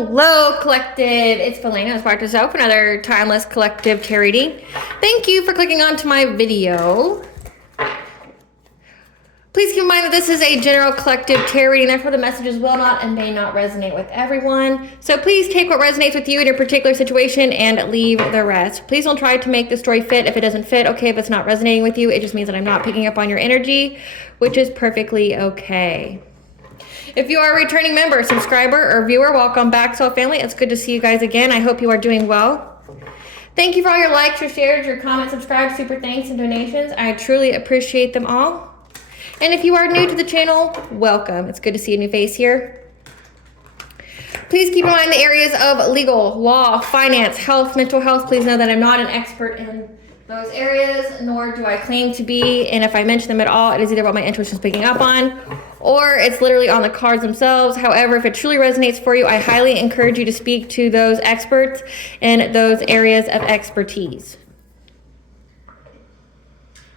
Hello, collective. It's Felena, aspiraltotheself, another timeless collective tarot reading. Thank you for clicking onto my video. Please keep in mind that this is a general collective tarot reading, therefore the messages will not and may not resonate with everyone. So please take what resonates with you in your particular situation and leave the rest. Please don't try to make the story fit if it doesn't fit. Okay, if it's not resonating with you, it just means that I'm not picking up on your energy, which is perfectly okay. If you are a returning member, subscriber, or viewer, welcome back, Soul Family. It's good to see you guys again. I hope you are doing well. Thank you for all your likes, your shares, your comments, subscribes, super thanks, and donations. I truly appreciate them all. And if you are new to the channel, welcome. It's good to see a new face here. Please keep in mind the areas of legal, law, finance, health, mental health. Please know that I'm not an expert in those areas, nor do I claim to be. And if I mention them at all, it is either what my intuition is picking up on, or it's literally on the cards themselves. However, if it truly resonates for you, I highly encourage you to speak to those experts in those areas of expertise.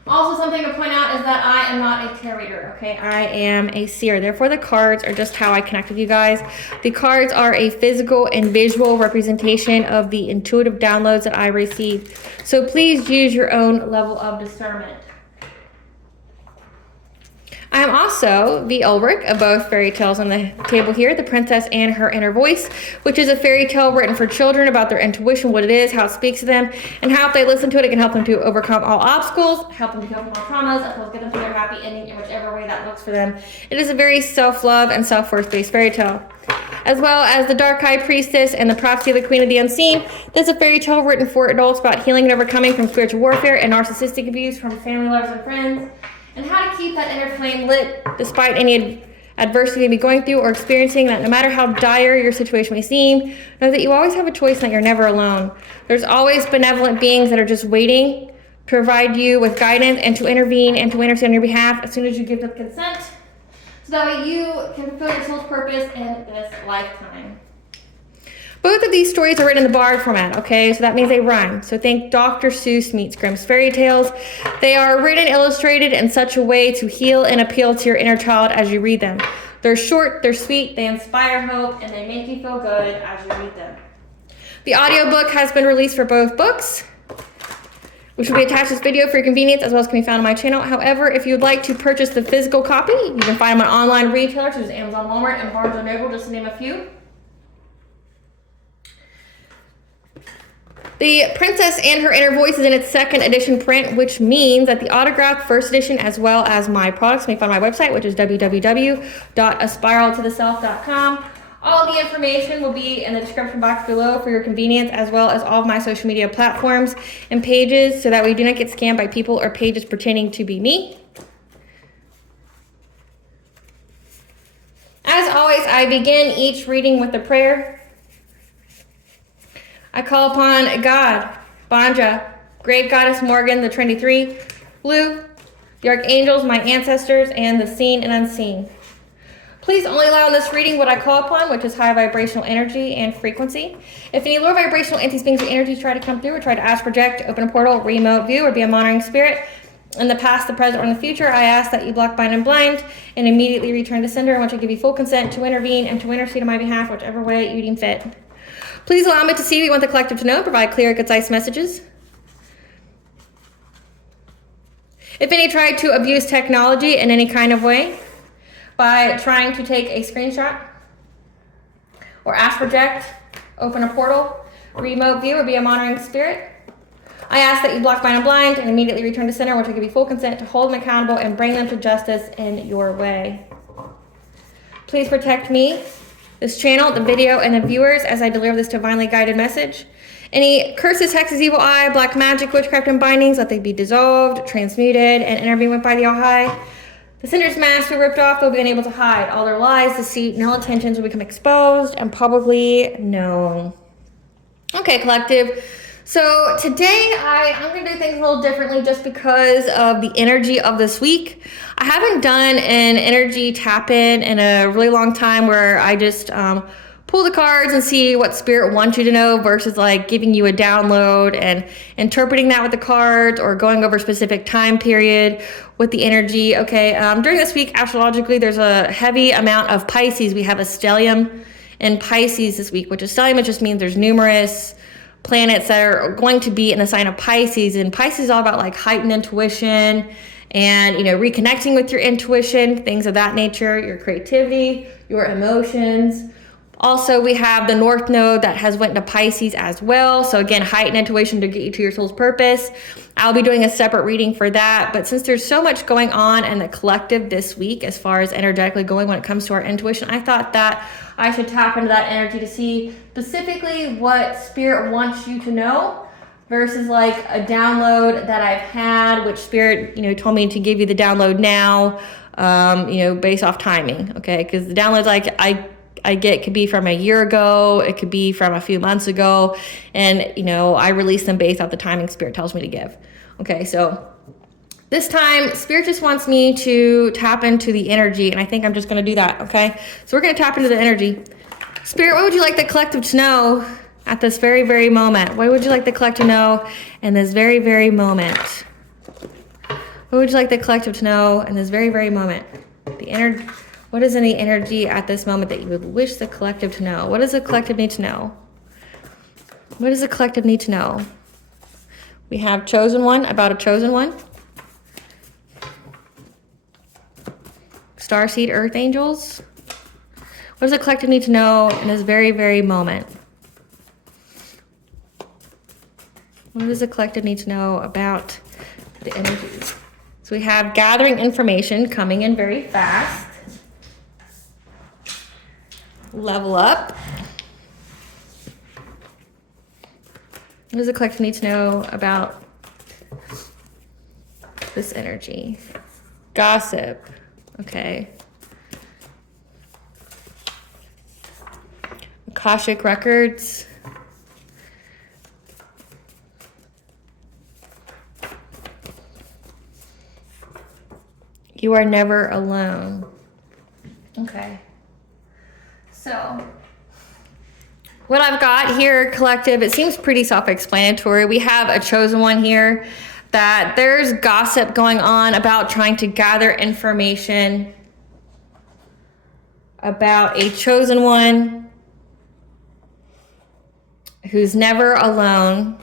Also, something to point out is that I am not a tarot reader, okay? I am a seer. Therefore, the cards are just how I connect with you guys. The cards are a physical and visual representation of the intuitive downloads that I receive. So please use your own level of discernment. I am also the Ulrich of both fairy tales on the table here, The Princess and Her Inner Voice, which is a fairy tale written for children about their intuition, what it is, how it speaks to them, and how if they listen to it, it can help them to overcome all obstacles, help them to heal from all traumas, as well as get them to their happy ending in whichever way that looks for them. It is a very self-love and self-worth based fairy tale. As well as The Dark High Priestess and The Prophecy of the Queen of the Unseen. This is a fairy tale written for adults about healing and overcoming from spiritual warfare and narcissistic abuse from family, lovers, and friends, and how to keep that inner flame lit despite any adversity you may be going through or experiencing, that no matter how dire your situation may seem, know that you always have a choice and that you're never alone. There's always benevolent beings that are just waiting to provide you with guidance and to intervene and to intercede on your behalf as soon as you give them consent, so that way you can fulfill your soul's purpose in this lifetime. Both of these stories are written in the bard format, okay? So that means they rhyme. So think Dr. Seuss meets Grimm's fairy tales. They are written, illustrated in such a way to heal and appeal to your inner child as you read them. They're short, they're sweet, they inspire hope, and they make you feel good as you read them. The audiobook has been released for both books, which will be attached to this video for your convenience, as well as can be found on my channel. However, if you would like to purchase the physical copy, you can find them on online retailers such as Amazon, Walmart, and Barnes & Noble, just to name a few. The Princess and Her Inner Voice is in its second edition print, which means that the autographed first edition, as well as my products, can be found on my website, which is www.aspiraltotheself.com. All the information will be in the description box below for your convenience, as well as all of my social media platforms and pages, so that we do not get scammed by people or pages pretending to be me. As always, I begin each reading with a prayer. I call upon God, Banja, Great Goddess Morgan, the Trinity Three, Blue, the Archangels, my ancestors, and the seen and unseen. Please only allow in this reading what I call upon, which is high vibrational energy and frequency. If any low vibrational entities, beings, or energies try to come through or try to ask, project, open a portal, remote view, or be a monitoring spirit, in the past, the present, or in the future, I ask that you block, bind, and blind, and immediately return to sender, in which I give you full consent to intervene and to intercede on my behalf, whichever way you deem fit. Please allow me to see what you want the collective to know, provide clear, concise messages. If any try to abuse technology in any kind of way by trying to take a screenshot or ask, project, open a portal, remote view, or be a monitoring spirit, I ask that you block, bind, and blind, and immediately return to center, which will give you full consent to hold them accountable and bring them to justice in your way. Please protect me, this channel, the video, and the viewers as I deliver this divinely guided message. Any curses, hexes, evil eye, black magic, witchcraft, and bindings, let they be dissolved, transmuted, and intervened with by the All-High. The sender's mask will be ripped off, they'll be unable to hide. All their lies, deceit, and ill intentions will become exposed and publicly known. Okay, collective. So today I'm going to do things a little differently just because of the energy of this week. I haven't done an energy tap-in a really long time where I just pull the cards and see what spirit wants you to know versus like giving you a download and interpreting that with the cards or going over a specific time period with the energy. Okay, during this week, astrologically, there's a heavy amount of Pisces. We have a stellium in Pisces this week, which is stellium. It just means there's numerous planets that are going to be in the sign of Pisces. And Pisces is all about like heightened intuition and, you know, reconnecting with your intuition, things of that nature, your creativity, your emotions. Also, we have the North Node that has went to Pisces as well. So again, heightened intuition to get you to your soul's purpose. I'll be doing a separate reading for that. But since there's so much going on in the collective this week, as far as energetically going when it comes to our intuition, I thought that I should tap into that energy to see specifically what Spirit wants you to know versus like a download that I've had, which Spirit, you know, told me to give you the download now, you know, based off timing. Okay. Because the downloads I get could be from a year ago, it could be from a few months ago, and you know, I release them based off the timing Spirit tells me to give. Okay, so this time Spirit just wants me to tap into the energy, and I think I'm just going to do that. Okay, so we're going to tap into the energy. Spirit, what would you like the collective to know at this very, very moment? What would you like the collective to know in this very, very moment? What would you like the collective to know in this very, very moment? The energy. What is in the energy at this moment that you would wish the collective to know? What does the collective need to know? What does the collective need to know? We have chosen one, about a chosen one. Starseed Earth Angels. What does the collective need to know in this very, very moment? What does the collective need to know about the energies? So we have gathering information coming in very fast. Level up. What does the collective need to know about this energy? Gossip. Okay. Akashic records. You are never alone. Okay. So, what I've got here, collective, it seems pretty self-explanatory. We have a chosen one here, that there's gossip going on about trying to gather information about a chosen one who's never alone.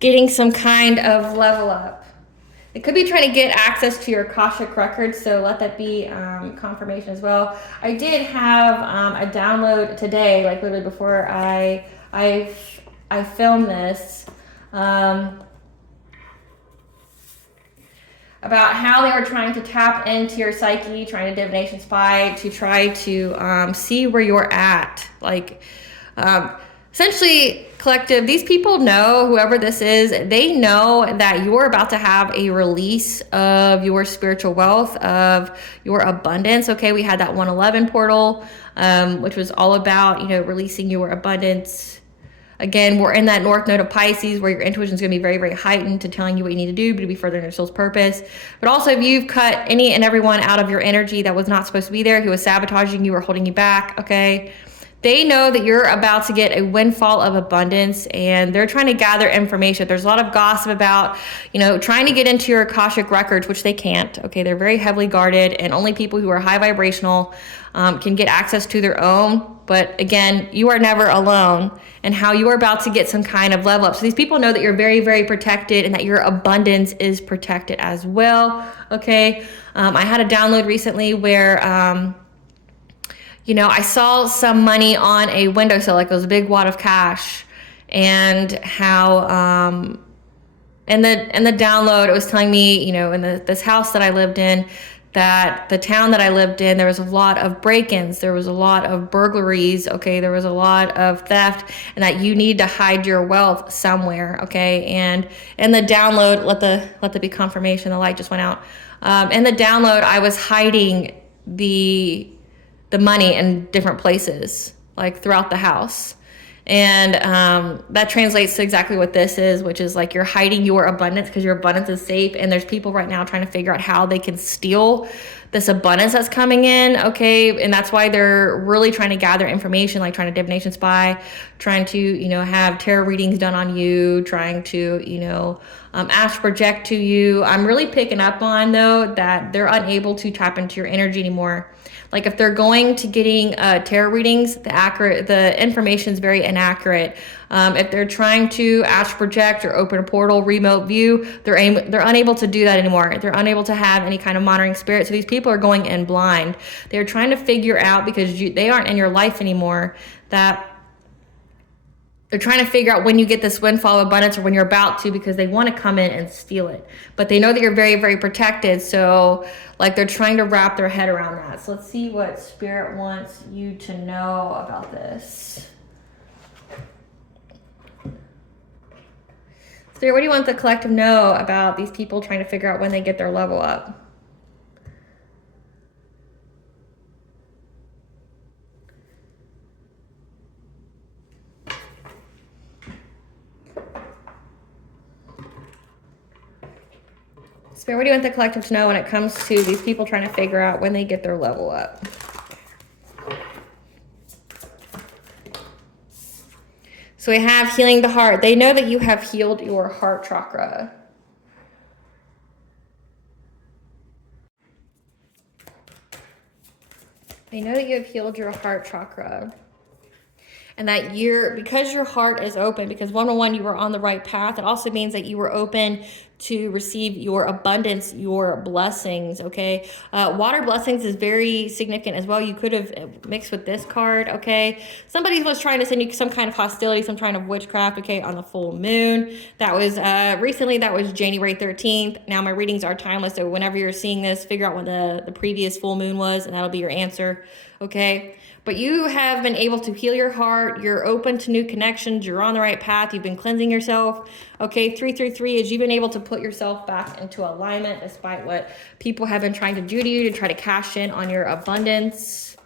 Getting some kind of level up. It could be trying to get access to your Akashic records, so let that be confirmation as well. I did have a download today, like literally before I filmed this, about how they were trying to tap into your psyche, trying to divination spy, to try to see where you're at. Like, essentially, collective, these people know, whoever this is, they know that you're about to have a release of your spiritual wealth, of your abundance. Okay, we had that 111 portal, which was all about, you know, releasing your abundance. Again, we're in that North Node of Pisces where your intuition is going to be very, very heightened to telling you what you need to do, but to be furthering your soul's purpose. But also, if you've cut any and everyone out of your energy that was not supposed to be there, who was sabotaging you or holding you back, okay, they know that you're about to get a windfall of abundance, and they're trying to gather information. There's a lot of gossip about, you know, trying to get into your Akashic records, which they can't. Okay, they're very heavily guarded, and only people who are high vibrational can get access to their own. But again, you are never alone, and how you are about to get some kind of level up. So these people know that you're very, very protected, and that your abundance is protected as well. Okay, I had a download recently where you know, I saw some money on a windowsill, like it was a big wad of cash, and how in the download it was telling me, you know, in this house that I lived in, that the town that I lived in, there was a lot of break-ins, there was a lot of burglaries, okay, there was a lot of theft, and that you need to hide your wealth somewhere, okay. And in the download, let that be confirmation, the light just went out. In the download, I was hiding the money in different places, like throughout the house. And that translates to exactly what this is, which is like you're hiding your abundance because your abundance is safe. And there's people right now trying to figure out how they can steal this abundance that's coming in, okay? And that's why they're really trying to gather information, like trying to divination spy, trying to, you know, have tarot readings done on you, trying to, you know, astral project to you. I'm really picking up on, though, that they're unable to tap into your energy anymore. Like if they're going to getting tarot readings, the information is very inaccurate. If they're trying to astral project or open a portal, remote view, they're unable to do that anymore. They're unable to have any kind of monitoring spirit. So these people are going in blind. They're trying to figure out, because they aren't in your life anymore, that they're trying to figure out when you get this windfall of abundance or when you're about to, because they want to come in and steal it. But they know that you're very, very protected. So like they're trying to wrap their head around that. So let's see what Spirit wants you to know about this. Spirit, what do you want the collective to know about these people trying to figure out when they get their level up? Spirit, what do you want the collective to know when it comes to these people trying to figure out when they get their level up? So we have healing the heart. They know that you have healed your heart chakra. They know that you have healed your heart chakra. And that because your heart is open, because 101, you were on the right path, it also means that you were open to receive your abundance, your blessings, okay? Water blessings is very significant as well. You could have mixed with this card, okay? Somebody was trying to send you some kind of hostility, some kind of witchcraft, okay, on the full moon. That was recently, that was January 13th. Now my readings are timeless, so whenever you're seeing this, figure out when the previous full moon was, and that'll be your answer, okay? But you have been able to heal your heart. You're open to new connections. You're on the right path. You've been cleansing yourself. Okay, 333 is you've been able to put yourself back into alignment despite what people have been trying to do to you to try to cash in on your abundance.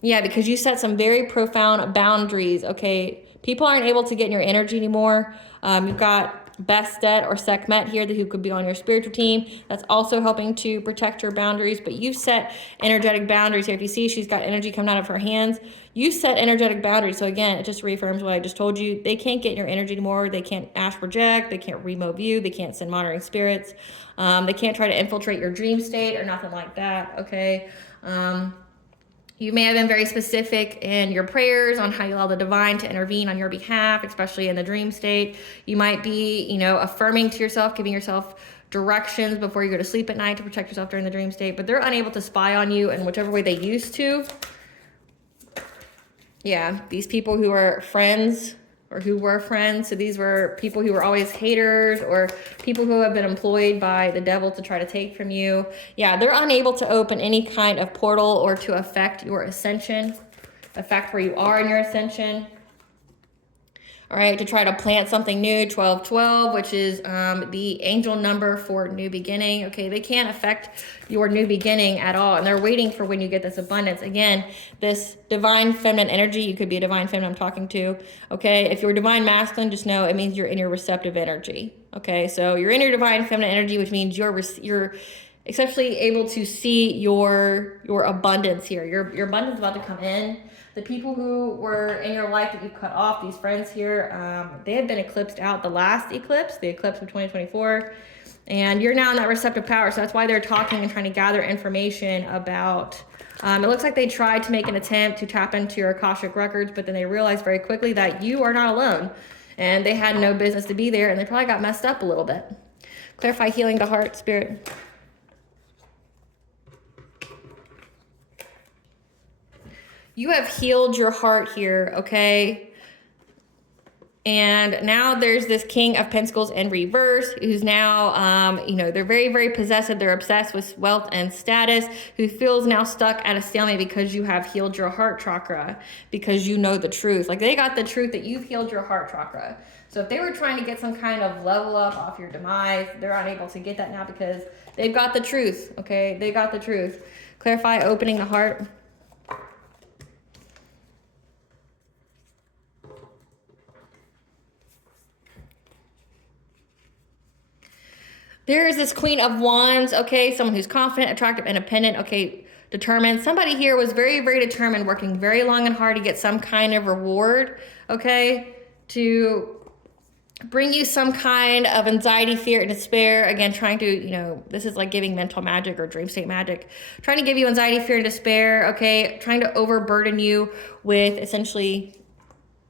Yeah, because you set some very profound boundaries. Okay, people aren't able to get in your energy anymore. You've got Bestet or Sekhmet here who could be on your spiritual team. That's also helping to protect your boundaries. But you've set energetic boundaries here. If you see, she's got energy coming out of her hands. You set energetic boundaries. So again, it just reaffirms what I just told you. They can't get in your energy anymore. They can't astral project. They can't remote view. They can't send monitoring spirits. They can't try to infiltrate your dream state or nothing like that. Okay. You may have been very specific in your prayers on how you allow the divine to intervene on your behalf, especially in the dream state. You might be, you know, affirming to yourself, giving yourself directions before you go to sleep at night to protect yourself during the dream state, but they're unable to spy on you in whichever way they used to. Yeah, these people who are friends or who were friends. So these were people who were always haters or people who have been employed by the devil to try to take from you. Yeah, they're unable to open any kind of portal or to affect your ascension, affect where you are in your ascension. All right, to try to plant something new, 1212, which is the angel number for new beginning. Okay, they can't affect your new beginning at all, and they're waiting for when you get this abundance. Again, this divine feminine energy, you could be a divine feminine I'm talking to. Okay, if you're divine masculine, just know it means you're in your receptive energy. Okay, so you're in your divine feminine energy, which means you're essentially able to see your abundance here. Your abundance is about to come in. The people who were in your life that you cut off, these friends here, they had been eclipsed out. The last eclipse, the eclipse of 2024, and you're now in that receptive power. So that's why they're talking and trying to gather information about. It looks like they tried to make an attempt to tap into your Akashic records, but then they realized very quickly that you are not alone, and they had no business to be there, and they probably got messed up a little bit. Clarify healing the heart, spirit. You have healed your heart here, okay? And now there's this King of Pentacles in reverse who's now, they're very, very possessive. They're obsessed with wealth and status, who feels now stuck at a stalemate because you have healed your heart chakra, because you know the truth. Like they got the truth that you've healed your heart chakra. So if they were trying to get some kind of level up off your demise, they're unable to get that now because they've got the truth, okay? They got the truth. Clarify opening the heart. There is this Queen of Wands, okay? Someone who's confident, attractive, independent, okay? Determined. Somebody here was very, very determined, working very long and hard to get some kind of reward, okay? To bring you some kind of anxiety, fear, and despair. Again, trying to, you know, this is like giving mental magic or dream state magic. Trying to give you anxiety, fear, and despair, okay? Trying to overburden you with essentially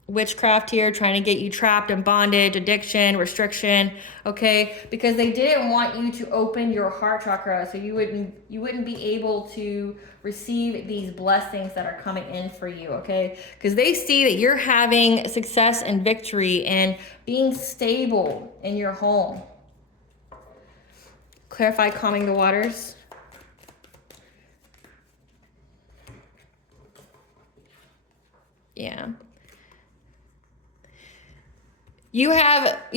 witchcraft here, trying to get you trapped in bondage, addiction, restriction, okay? Because they didn't want you to open your heart chakra, so you wouldn't be able to receive these blessings that are coming in for you, okay? Because they see that you're having success and victory and being stable in your home. Clarify calming the waters. Yeah. You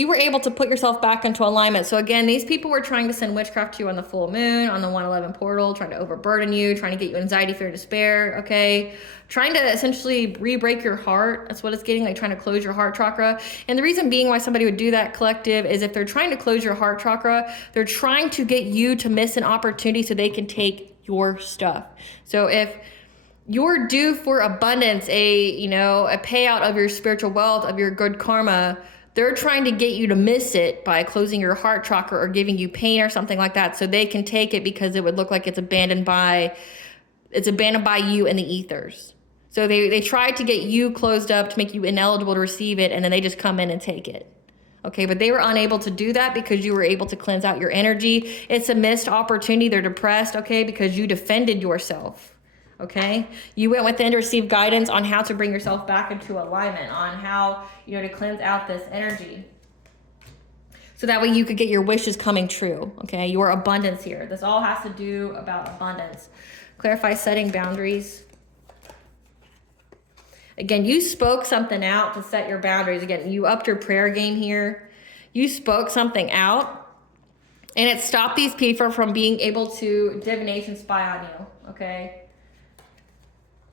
were able to put yourself back into alignment. So again, these people were trying to send witchcraft to you on the full moon, on the 111 portal, trying to overburden you, trying to get you anxiety, fear, despair, okay? Trying to essentially re-break your heart. That's what it's getting, like trying to close your heart chakra. And the reason being why somebody would do that, collective, is if they're trying to close your heart chakra, they're trying to get you to miss an opportunity so they can take your stuff. So if you're due for abundance, a payout of your spiritual wealth, of your good karma, they're trying to get you to miss it by closing your heart chakra or giving you pain or something like that, so they can take it because it would look like it's abandoned by you in the ethers. So they tried to get you closed up to make you ineligible to receive it, and then they just come in and take it. Okay, but they were unable to do that because you were able to cleanse out your energy. It's a missed opportunity. They're depressed, okay, because you defended yourself. Okay, you went within to receive guidance on how to bring yourself back into alignment, on how, to cleanse out this energy. So that way you could get your wishes coming true. Okay, your abundance here. This all has to do about abundance. Clarify setting boundaries. Again, you spoke something out to set your boundaries. Again, you upped your prayer game here. You spoke something out, and it stopped these people from being able to divination spy on you. Okay.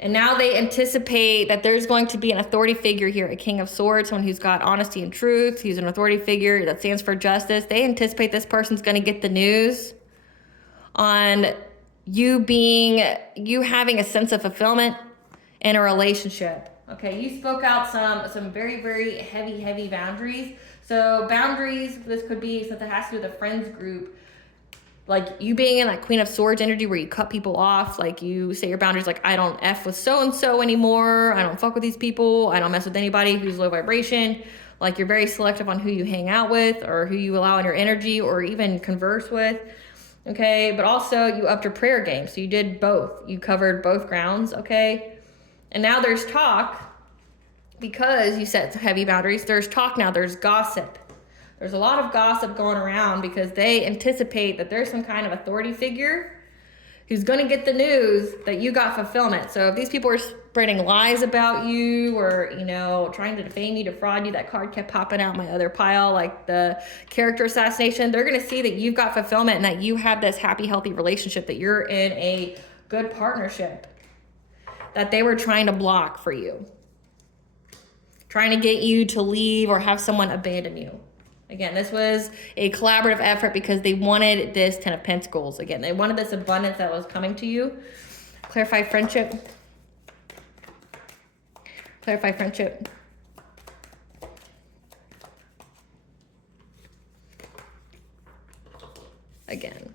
And now they anticipate that there's going to be an authority figure here, a King of Swords, someone who's got honesty and truth. He's an authority figure that stands for justice. They anticipate this person's going to get the news on you having a sense of fulfillment in a relationship. Okay, you spoke out some very, very heavy boundaries. So boundaries, this could be something that has to do with a friends group. Like you being in that Queen of Swords energy where you cut people off, like you say your boundaries, like I don't F with so-and-so anymore. I don't fuck with these people. I don't mess with anybody who's low vibration. Like you're very selective on who you hang out with or who you allow in your energy or even converse with. Okay, but also you upped your prayer game. So you did both. You covered both grounds, okay? And now there's talk because you set heavy boundaries. There's talk now. There's gossip. There's a lot of gossip going around because they anticipate that there's some kind of authority figure who's going to get the news that you got fulfillment. So if these people are spreading lies about you or, trying to defame you, defraud you, that card kept popping out my other pile, like the character assassination, they're going to see that you've got fulfillment and that you have this happy, healthy relationship, that you're in a good partnership that they were trying to block for you, trying to get you to leave or have someone abandon you. Again, this was a collaborative effort because they wanted this 10 of Pentacles. Again, they wanted this abundance that was coming to you. Clarify friendship. Clarify friendship. Again.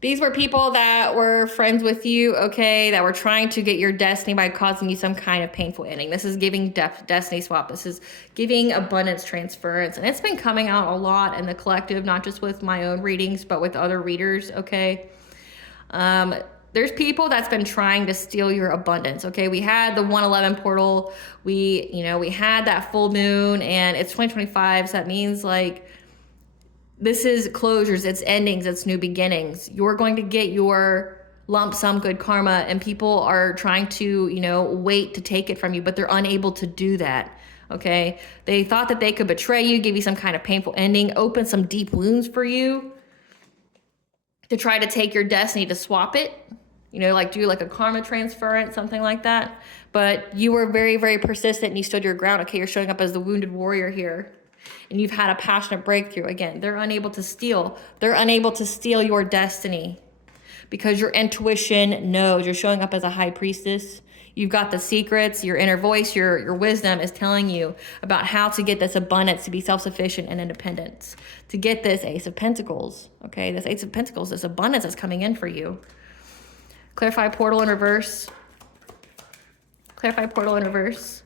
These were people that were friends with you, okay, that were trying to get your destiny by causing you some kind of painful ending. This is giving destiny swap. This is giving abundance transference. And it's been coming out a lot in the collective, not just with my own readings, but with other readers, okay? There's people that's been trying to steal your abundance, okay? We had the 111 portal. We had that full moon, and it's 2025, so that means, like, this is closures, it's endings, it's new beginnings. You're going to get your lump sum good karma, and people are trying to, wait to take it from you, but they're unable to do that, okay? They thought that they could betray you, give you some kind of painful ending, open some deep wounds for you to try to take your destiny, to swap it, do like a karma transference, something like that. But you were very, very persistent and you stood your ground, okay? You're showing up as the wounded warrior here. and you've had a passionate breakthrough. Again, they're unable to steal. They're unable to steal your destiny because your intuition knows. You're showing up as a high priestess. You've got the secrets. Your inner voice, your wisdom is telling you about how to get this abundance, to be self-sufficient and independent, to get this Ace of Pentacles. Okay, this Ace of Pentacles, this abundance is coming in for you. Clarify portal in reverse. Clarify portal in reverse.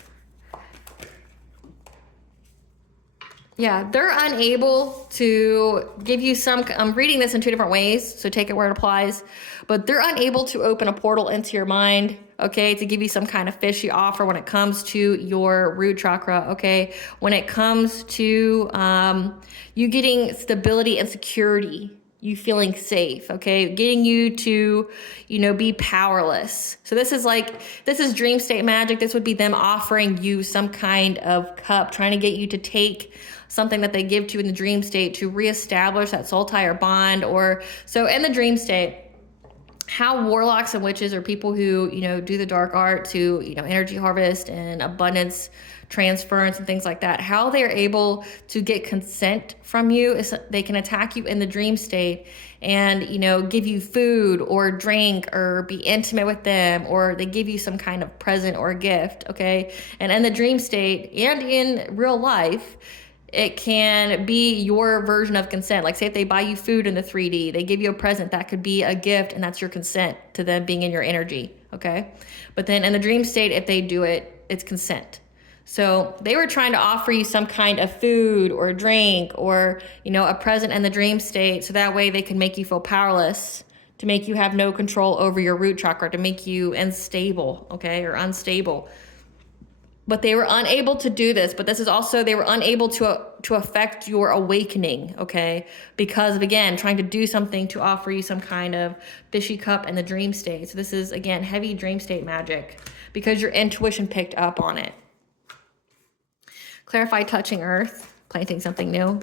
Yeah, they're unable to give you some, I'm reading this in two different ways, so take it where it applies, but they're unable to open a portal into your mind, okay, to give you some kind of fishy offer when it comes to your root chakra, okay, when it comes to you getting stability and security, you feeling safe, okay, getting you to, you know, be powerless. So this is dream state magic. This would be them offering you some kind of cup, trying to get you to take something that they give to you in the dream state to reestablish that soul tie or bond. Or so in the dream state, how warlocks and witches or people who, you know, do the dark art to, you know, energy harvest and abundance transference and things like that, how they're able to get consent from you is they can attack you in the dream state and, you know, give you food or drink or be intimate with them, or they give you some kind of present or gift, okay? And in the dream state and in real life, it can be your version of consent. Like say if they buy you food in the 3D, they give you a present, that could be a gift, and that's your consent to them being in your energy, okay? But then in the dream state, if they do it, it's consent. So they were trying to offer you some kind of food or drink or, you know, a present in the dream state, so that way they can make you feel powerless, to make you have no control over your root chakra, to make you unstable, okay, or unstable. But they were unable to do this. But this is also, they were unable to affect your awakening, okay? Because of, again, trying to do something to offer you some kind of fishy cup in the dream state. So this is, again, heavy dream state magic because your intuition picked up on it. Clarify touching earth, planting something new.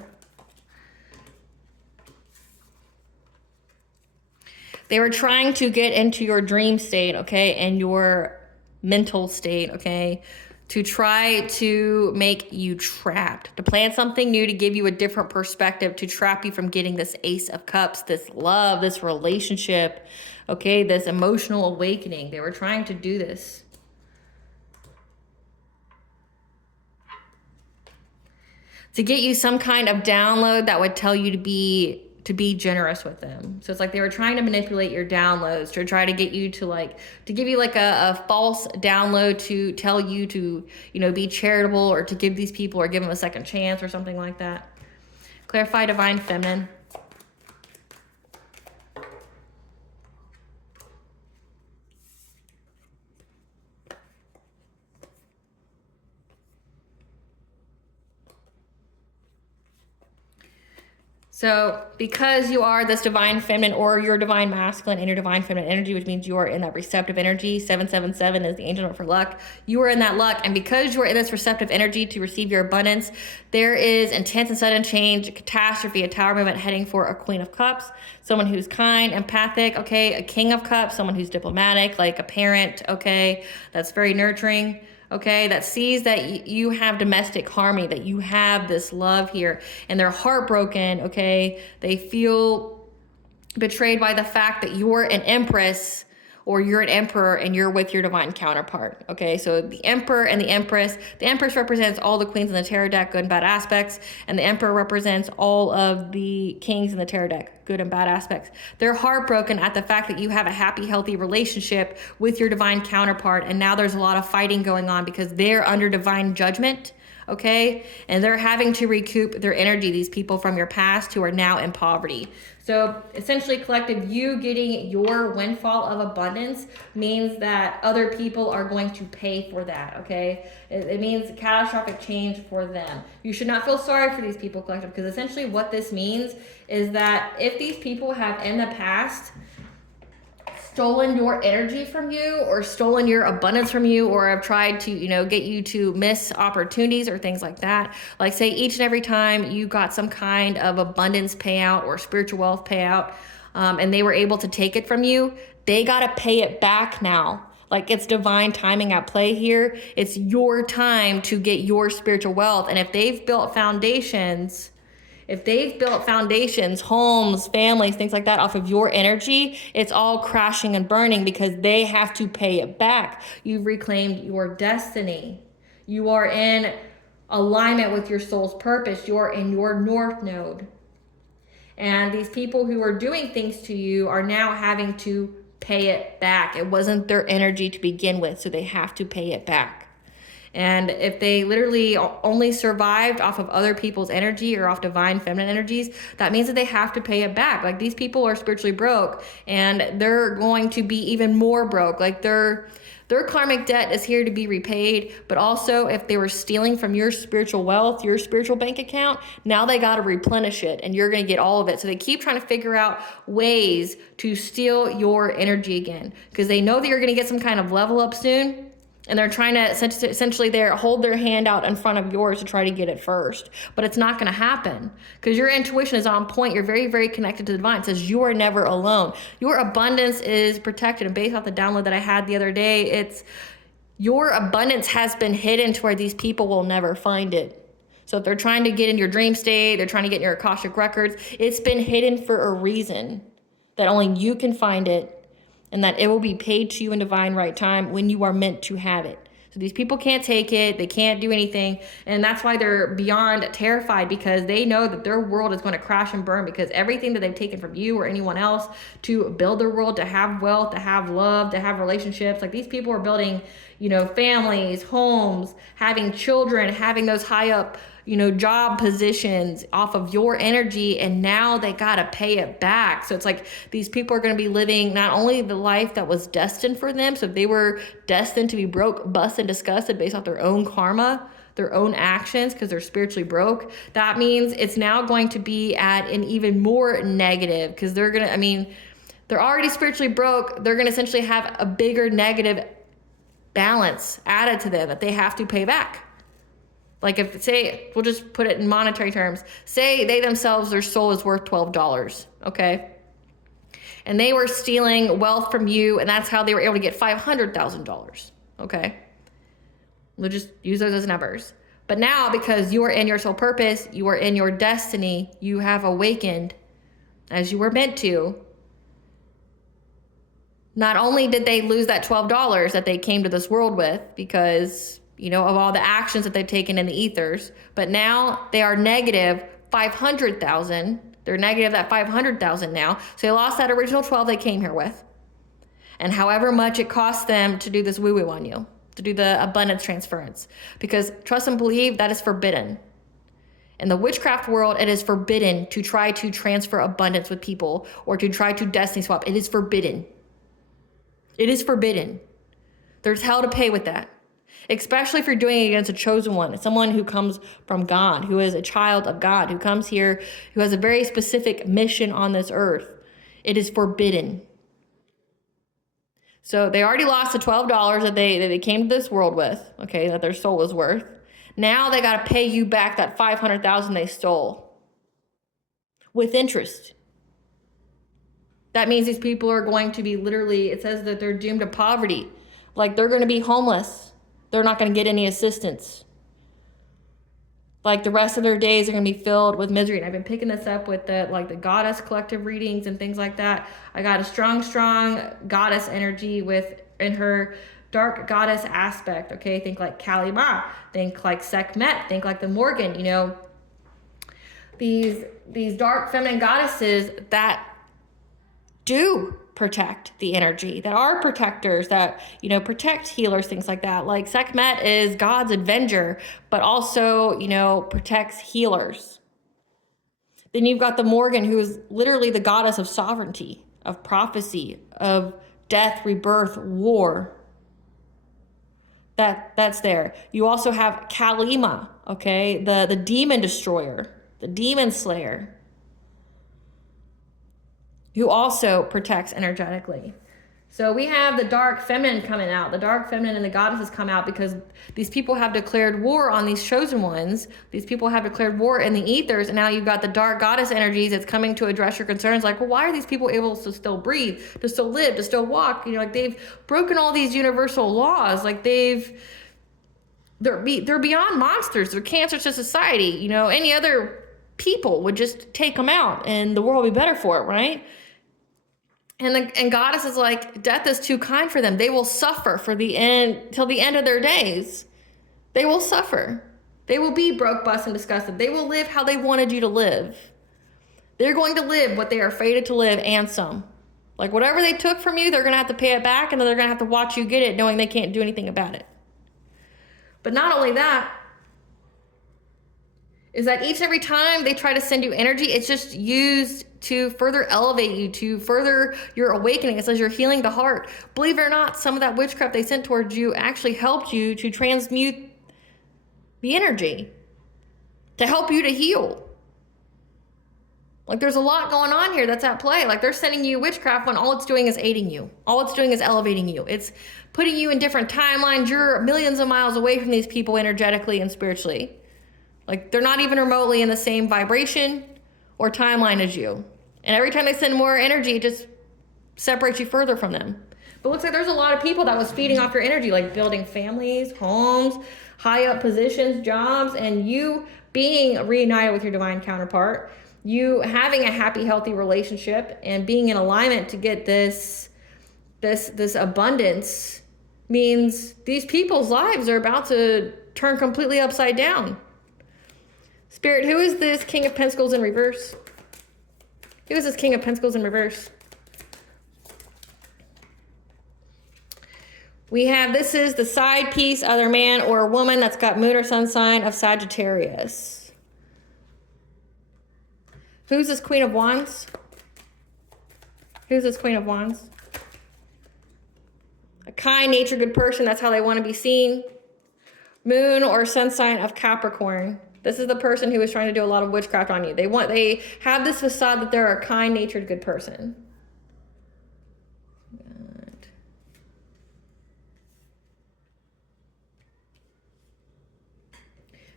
They were trying to get into your dream state, okay, and your mental state, okay, to try to make you trapped, to plan something new, to give you a different perspective, to trap you from getting this Ace of Cups, this love, this relationship, okay, this emotional awakening. They were trying to do this. To get you some kind of download that would tell you to be generous with them. So it's like they were trying to manipulate your downloads, to try to get you to give you like a false download to tell you to, you know, be charitable or to give these people or give them a second chance or something like that. Clarify divine feminine. So because you are this divine feminine or your divine masculine and your divine feminine energy, which means you are in that receptive energy, 777 is the angel number for luck. You are in that luck. And because you are in this receptive energy to receive your abundance, there is intense and sudden change, catastrophe, a tower movement heading for a Queen of Cups, someone who's kind, empathic, okay, a King of Cups, someone who's diplomatic, like a parent, okay, that's very nurturing. Okay, that sees that you have domestic harmony, that you have this love here, and they're heartbroken, okay? They feel betrayed by the fact that you're an empress or you're an emperor and you're with your divine counterpart, okay? So the emperor and the empress represents all the queens in the tarot deck, good and bad aspects, and the emperor represents all of the kings in the tarot deck, good and bad aspects. They're heartbroken at the fact that you have a happy, healthy relationship with your divine counterpart, and now there's a lot of fighting going on because they're under divine judgment, okay? And they're having to recoup their energy, these people from your past who are now in poverty. So essentially, collective, you getting your windfall of abundance means that other people are going to pay for that, okay? It means catastrophic change for them. You should not feel sorry for these people, collective, because essentially what this means is that if these people have in the past stolen your energy from you or stolen your abundance from you or have tried to, you know, get you to miss opportunities or things like that. Like say each and every time you got some kind of abundance payout or spiritual wealth payout and they were able to take it from you, they got to pay it back now. Like, it's divine timing at play here. It's your time to get your spiritual wealth. And if they've built foundations, homes, families, things like that off of your energy, it's all crashing and burning because they have to pay it back. You've reclaimed your destiny. You are in alignment with your soul's purpose. You're in your north node. And these people who are doing things to you are now having to pay it back. It wasn't their energy to begin with, so they have to pay it back. And if they literally only survived off of other people's energy or off divine feminine energies, that means that they have to pay it back. Like, these people are spiritually broke, and they're going to be even more broke. Like, their karmic debt is here to be repaid. But also, if they were stealing from your spiritual wealth, your spiritual bank account, now they got to replenish it, and you're going to get all of it. So they keep trying to figure out ways to steal your energy again, because they know that you're going to get some kind of level up soon. And they're trying to essentially hold their hand out in front of yours to try to get it first. But it's not going to happen because your intuition is on point. You're very, very connected to the divine. It says you are never alone. Your abundance is protected. And based off the download that I had the other day, it's your abundance has been hidden to where these people will never find it. So if they're trying to get in your dream state, they're trying to get in your Akashic records, it's been hidden for a reason that only you can find it. And that it will be paid to you in divine right time when you are meant to have it. So these people can't take it. They can't do anything. And that's why they're beyond terrified, because they know that their world is going to crash and burn, because everything that they've taken from you or anyone else to build their world, to have wealth, to have love, to have relationships. Like, these people are building, families, homes, having children, having those high up, job positions off of your energy, and now they got to pay it back. So it's like these people are going to be living not only the life that was destined for them. So if they were destined to be broke, bust, and disgusted based off their own karma, their own actions, because they're spiritually broke, that means it's now going to be at an even more negative, because they're already spiritually broke. They're going to essentially have a bigger negative balance added to them that they have to pay back. Like, we'll just put it in monetary terms. Say they themselves, their soul is worth $12, okay? And they were stealing wealth from you, and that's how they were able to get $500,000, okay? We'll just use those as numbers. But now, because you are in your soul purpose, you are in your destiny, you have awakened as you were meant to. Not only did they lose that $12 that they came to this world with because of all the actions that they've taken in the ethers, but now they are negative 500,000. They're negative that 500,000 now. So they lost that original 12 they came here with. And however much it cost them to do this woo-woo on you, to do the abundance transference, because trust and believe, that is forbidden. In the witchcraft world, it is forbidden to try to transfer abundance with people or to try to destiny swap. It is forbidden. It is forbidden. There's hell to pay with that. Especially if you're doing it against a chosen one, someone who comes from God, who is a child of God, who comes here, who has a very specific mission on this earth. It is forbidden. So they already lost the $12 that they came to this world with, okay, that their soul is worth. Now they got to pay you back that $500,000 they stole with interest. That means these people are going to be literally, it says that they're doomed to poverty. Like, they're going to be homeless. They're not going to get any assistance. Like, the rest of their days are going to be filled with misery. And I've been picking this up with the goddess collective readings and things like that. I got a strong goddess energy in her dark goddess aspect. Okay, think like Kali Ma, think like Sekhmet, think like the Morgan. These dark feminine goddesses that do protect the energy, that are protectors, that protect healers, things like that. Like, Sekhmet is God's avenger, but also protects healers. Then you've got the Morgan, who is literally the goddess of sovereignty, of prophecy, of death, rebirth, war. That's there. You also have Kalima, okay, the demon destroyer, the demon slayer, who also protects energetically. So we have the dark feminine coming out. The dark feminine and the goddesses come out because these people have declared war on these chosen ones. These people have declared war in the ethers, and now you've got the dark goddess energies that's coming to address your concerns. Like, well, why are these people able to still breathe, to still live, to still walk? You know, like they've broken all these universal laws. Like they're beyond monsters. They're cancer to society. You know, any other people would just take them out, and the world would be better for it, right? And goddess is like, death is too kind for them. They will suffer for the end, till the end of their days. They will suffer. They will be broke, bust, and disgusted. They will live how they wanted you to live. They're going to live what they are fated to live, and some. Like whatever they took from you, they're going to have to pay it back, and then they're going to have to watch you get it, knowing they can't do anything about it. But not only that, is that each and every time they try to send you energy, it's just used to further elevate you, to further your awakening. It says you're healing the heart. Believe it or not, some of that witchcraft they sent towards you actually helped you to transmute the energy, to help you to heal. Like there's a lot going on here that's at play. Like they're sending you witchcraft when all it's doing is aiding you. All it's doing is elevating you. It's putting you in different timelines. You're millions of miles away from these people energetically and spiritually. Like they're not even remotely in the same vibration or timeline as you. And every time they send more energy, it just separates you further from them. But it looks like there's a lot of people that was feeding off your energy, like building families, homes, high up positions, jobs, and you being reunited with your divine counterpart, you having a happy, healthy relationship and being in alignment to get this abundance means these people's lives are about to turn completely upside down. Spirit, who is this King of Pentacles in reverse? Who is this King of Pentacles in reverse? We have, this is the side piece, other man or woman that's got moon or sun sign of Sagittarius. Who's this Queen of Wands? Who's this Queen of Wands? A kind, natured, good person. That's how they want to be seen. Moon or sun sign of Capricorn. This is the person who is trying to do a lot of witchcraft on you. They have this facade that they're a kind, natured, good person. Good.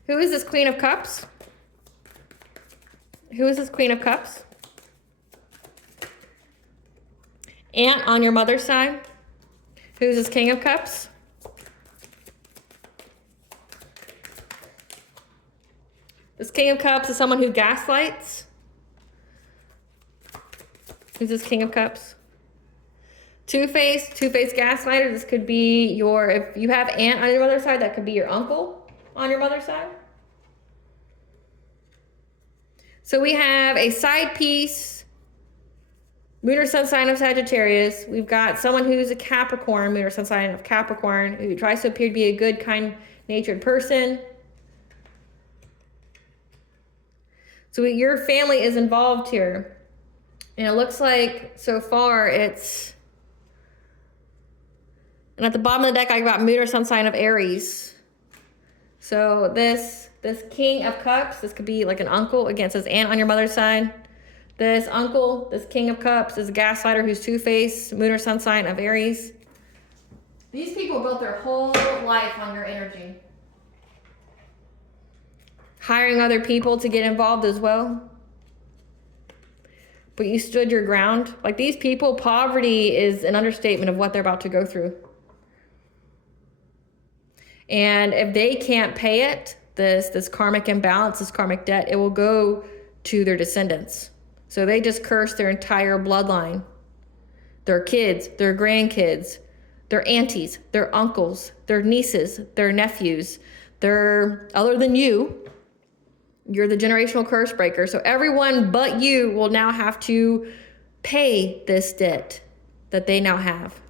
Who is this Queen of Cups? Who is this Queen of Cups? Aunt on your mother's side. Who's this King of Cups? This King of Cups is someone who gaslights. Who's this King of Cups? Two-faced gaslighter. This could be your, if you have aunt on your mother's side, that could be your uncle on your mother's side. So we have a side piece, moon or sun sign of Sagittarius. We've got someone who's a Capricorn, moon or sun sign of Capricorn, who tries to appear to be a good, kind-natured person. So your family is involved here. And it looks like so far it's, and at the bottom of the deck I got moon or sun sign of Aries. So this King of Cups, this could be like an uncle. Again, it says aunt on your mother's side. This uncle, this King of Cups, is a gaslighter who's two-faced, moon or sun sign of Aries. These people built their whole life on your energy. Hiring other people to get involved as well. But you stood your ground. Like these people, poverty is an understatement of what they're about to go through. And if they can't pay it, this karmic imbalance, this karmic debt, it will go to their descendants. So they just curse their entire bloodline. Their kids, their grandkids, their aunties, their uncles, their nieces, their nephews, their, other than you, you're the generational curse breaker. So everyone but you will now have to pay this debt that they now have.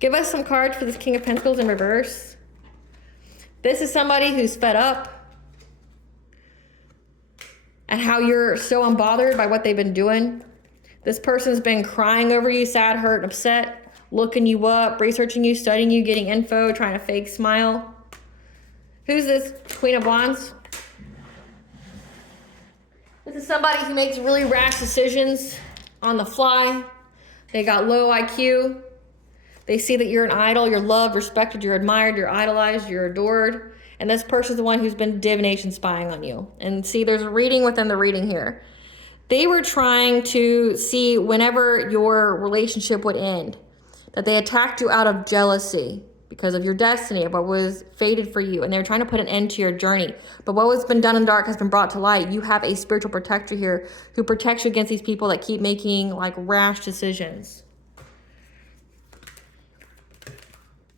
Give us some cards for this King of Pentacles in reverse. This is somebody who's fed up at how you're so unbothered by what they've been doing. This person's been crying over you, sad, hurt, upset, looking you up, researching you, studying you, getting info, trying to fake smile. Who's this Queen of Wands? This is somebody who makes really rash decisions on the fly. They got low IQ. They see that you're an idol, you're loved, respected, you're admired, you're idolized, you're adored. And this person's the one who's been divination spying on you. And see, there's a reading within the reading here. They were trying to see whenever your relationship would end, that they attacked you out of jealousy because of your destiny, of what was fated for you. And they were trying to put an end to your journey. But what was been done in the dark has been brought to light. You have a spiritual protector here who protects you against these people that keep making like rash decisions.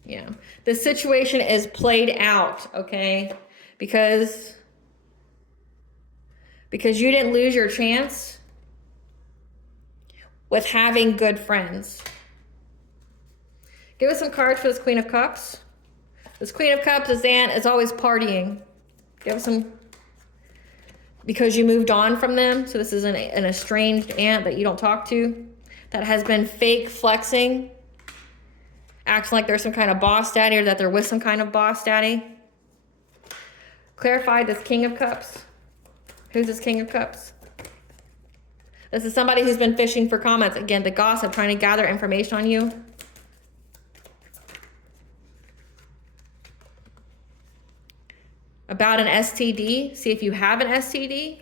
Yeah. The situation is played out, okay? Because you didn't lose your chance with having good friends. Give us some cards for this Queen of Cups. This Queen of Cups is always partying. Give us some, because you moved on from them. So this is an estranged aunt that you don't talk to, that has been fake flexing, acting like there's some kind of boss daddy or that they're with some kind of boss daddy. Clarify this King of Cups. Who's this King of Cups? This is somebody who's been fishing for comments. Again, the gossip, trying to gather information on you. About an STD. See if you have an STD.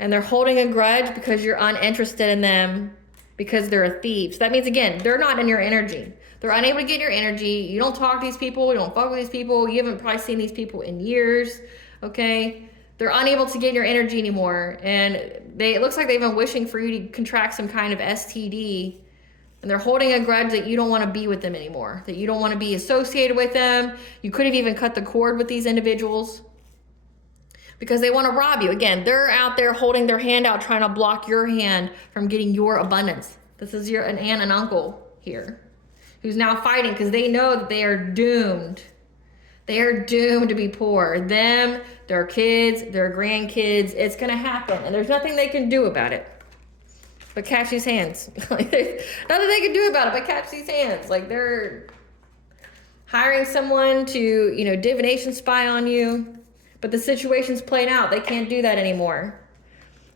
And they're holding a grudge because you're uninterested in them because they're a thief. So that means, again, they're not in your energy. They're unable to get your energy. You don't talk to these people. You don't fuck with these people. You haven't probably seen these people in years. Okay? They're unable to get your energy anymore. And it looks like they've been wishing for you to contract some kind of STD. And they're holding a grudge that you don't want to be with them anymore. That you don't want to be associated with them. You could have even cut the cord with these individuals, because they want to rob you. Again, they're out there holding their hand out, trying to block your hand from getting your abundance. This is an aunt and uncle here who's now fighting because they know that they are doomed. They are doomed to be poor. Them, their kids, their grandkids, it's going to happen. And there's nothing they can do about it but catch these hands. Nothing they can do about it but catch these hands. Like, they're hiring someone to, divination spy on you. But the situation's played out. They can't do that anymore.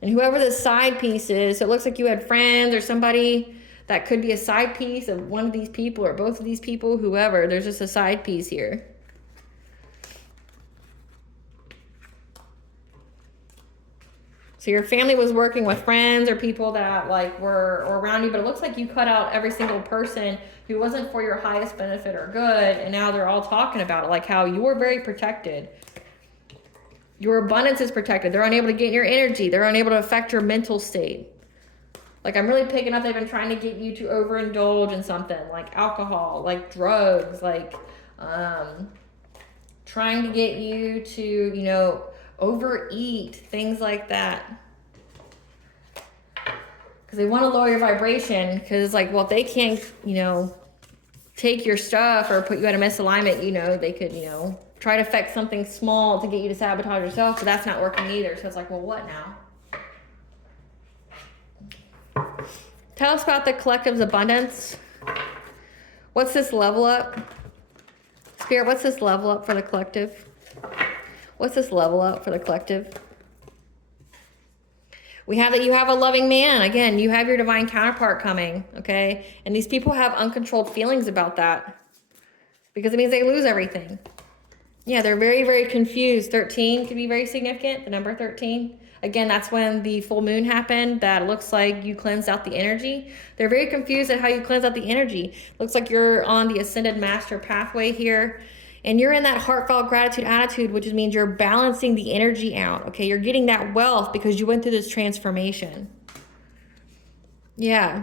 And whoever the side piece is, so it looks like you had friends or somebody that could be a side piece of one of these people or both of these people, whoever. There's just a side piece here. So your family was working with friends or people that were around you, but it looks like you cut out every single person who wasn't for your highest benefit or good. And now they're all talking about it, like how you were very protected. Your abundance is protected. They're unable to get your energy. They're unable to affect your mental state. Like, I'm really picking up, they've been trying to get you to overindulge in something like alcohol, like drugs, like trying to get you to, overeat, things like that. Because they want to lower your vibration, because it's like, well, if they can't, take your stuff or put you at a misalignment, they could, try to affect something small to get you to sabotage yourself, but that's not working either. So it's like, well, what now? Tell us about the collective's abundance. What's this level up? Spirit, what's this level up for the collective? What's this level up for the collective? We have that you have a loving man. Again, you have your divine counterpart coming, okay? And these people have uncontrolled feelings about that because it means they lose everything. Yeah, they're very, very confused. 13 could be very significant, the number 13. Again, that's when the full moon happened. That looks like you cleansed out the energy. They're very confused at how you cleanse out the energy. Looks like you're on the ascended master pathway here. And you're in that heartfelt gratitude attitude, which means you're balancing the energy out. Okay, you're getting that wealth because you went through this transformation. Yeah.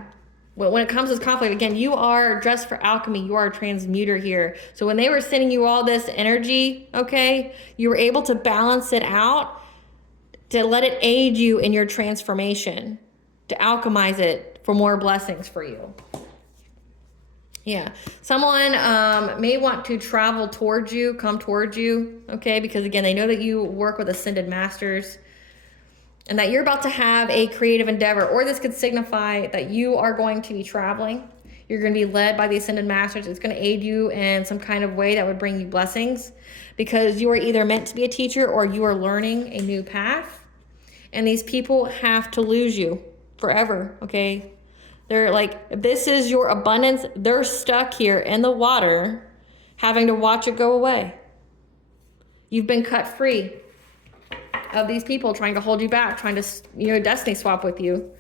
When it comes to this conflict, again, you are dressed for alchemy. You are a transmuter here. So when they were sending you all this energy, okay, you were able to balance it out to let it aid you in your transformation, to alchemize it for more blessings for you. Yeah. Someone may want to travel towards you, come towards you, okay, because again, they know that you work with ascended masters, and that you're about to have a creative endeavor, or this could signify that you are going to be traveling. You're going to be led by the ascended masters. It's going to aid you in some kind of way that would bring you blessings, because you are either meant to be a teacher or you are learning a new path. And these people have to lose you forever, okay? They're like, if this is your abundance, they're stuck here in the water, having to watch it go away. You've been cut free of these people trying to hold you back, trying to, destiny swap with you.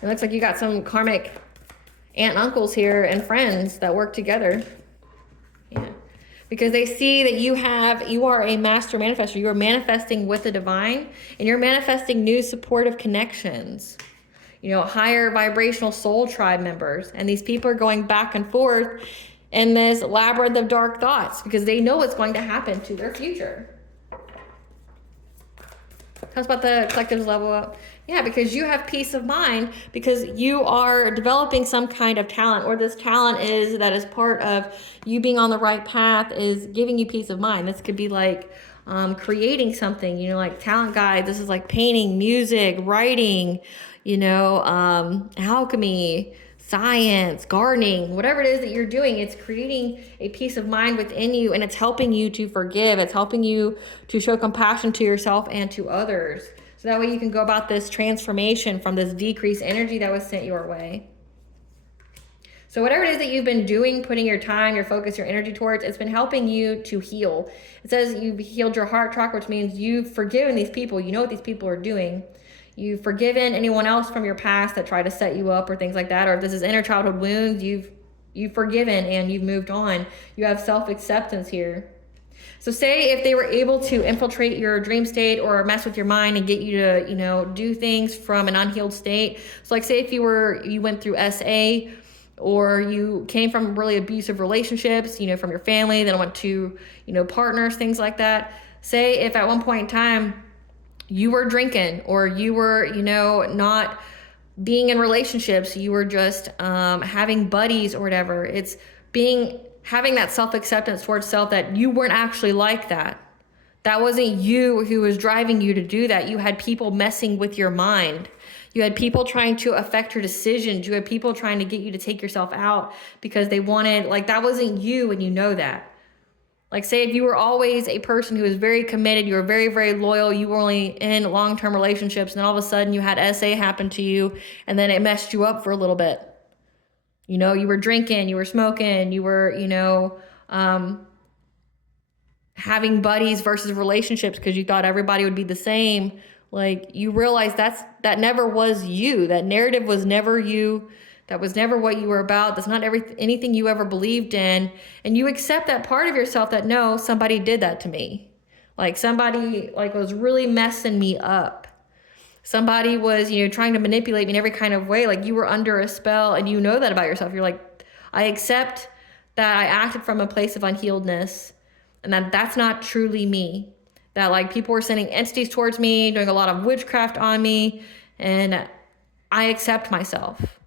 It looks like you got some karmic aunt and uncles here and friends that work together. Yeah. Because they see that you are a master manifester. You are manifesting with the divine, and you're manifesting new supportive connections. Higher vibrational soul tribe members. And these people are going back and forth in this labyrinth of dark thoughts because they know what's going to happen to their future. Tell us about the collective's level up. Yeah, because you have peace of mind because you are developing some kind of talent, or this talent that is part of you being on the right path is giving you peace of mind. This could be like creating something, like talent guide. This is like painting, music, writing, alchemy, science, gardening, whatever it is that you're doing. It's creating a peace of mind within you, and it's helping you to forgive. It's helping you to show compassion to yourself and to others. So that way you can go about this transformation from this decreased energy that was sent your way. So whatever it is that you've been doing, putting your time, your focus, your energy towards, it's been helping you to heal. It says you've healed your heart chakra, which means you've forgiven these people. You know what these people are doing. You've forgiven anyone else from your past that tried to set you up or things like that. Or if this is inner childhood wounds, you've forgiven and you've moved on. You have self-acceptance here. So say if they were able to infiltrate your dream state or mess with your mind and get you to, do things from an unhealed state. So like say if you went through SA, or you came from really abusive relationships, from your family, then went to, partners, things like that. Say if at one point in time you were drinking, or you were, not being in relationships, you were just having buddies or whatever. It's having that self-acceptance towards self that you weren't actually like that. That wasn't you who was driving you to do that. You had people messing with your mind. You had people trying to affect your decisions. You had people trying to get you to take yourself out because they wanted, that wasn't you, and you know that. Like say if you were always a person who was very committed, you were very, very loyal, you were only in long-term relationships, and then all of a sudden you had SA happen to you, and then it messed you up for a little bit. You were drinking, you were smoking, you were, having buddies versus relationships because you thought everybody would be the same. You realize that never was you. That narrative was never you. That was never what you were about. That's not anything you ever believed in. And you accept that part of yourself that, no, somebody did that to me. Somebody was really messing me up. Somebody was, trying to manipulate me in every kind of way. You were under a spell, and you know that about yourself. You're like, I accept that I acted from a place of unhealedness, and that's not truly me. That people were sending entities towards me, doing a lot of witchcraft on me, and I accept myself.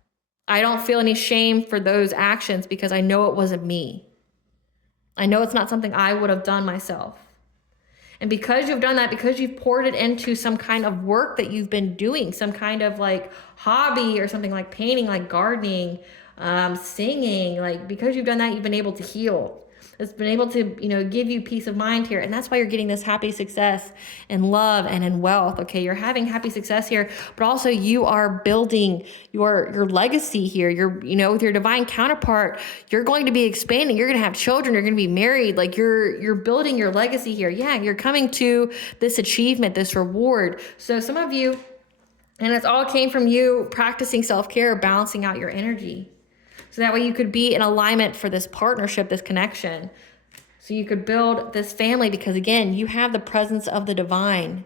I don't feel any shame for those actions because I know it wasn't me. I know it's not something I would have done myself. And because you've done that, because you've poured it into some kind of work that you've been doing, some kind of hobby or something like painting, like gardening, singing, because you've done that, you've been able to heal. It's been able to, give you peace of mind here. And that's why you're getting this happy success in love and in wealth. Okay. You're having happy success here, but also you are building your legacy here. You're, with your divine counterpart, you're going to be expanding. You're going to have children. You're going to be married. You're building your legacy here. Yeah. You're coming to this achievement, this reward. So some of you, and it's all came from you practicing self-care, balancing out your energy. So that way you could be in alignment for this partnership, this connection. So you could build this family because, again, you have the presence of the divine.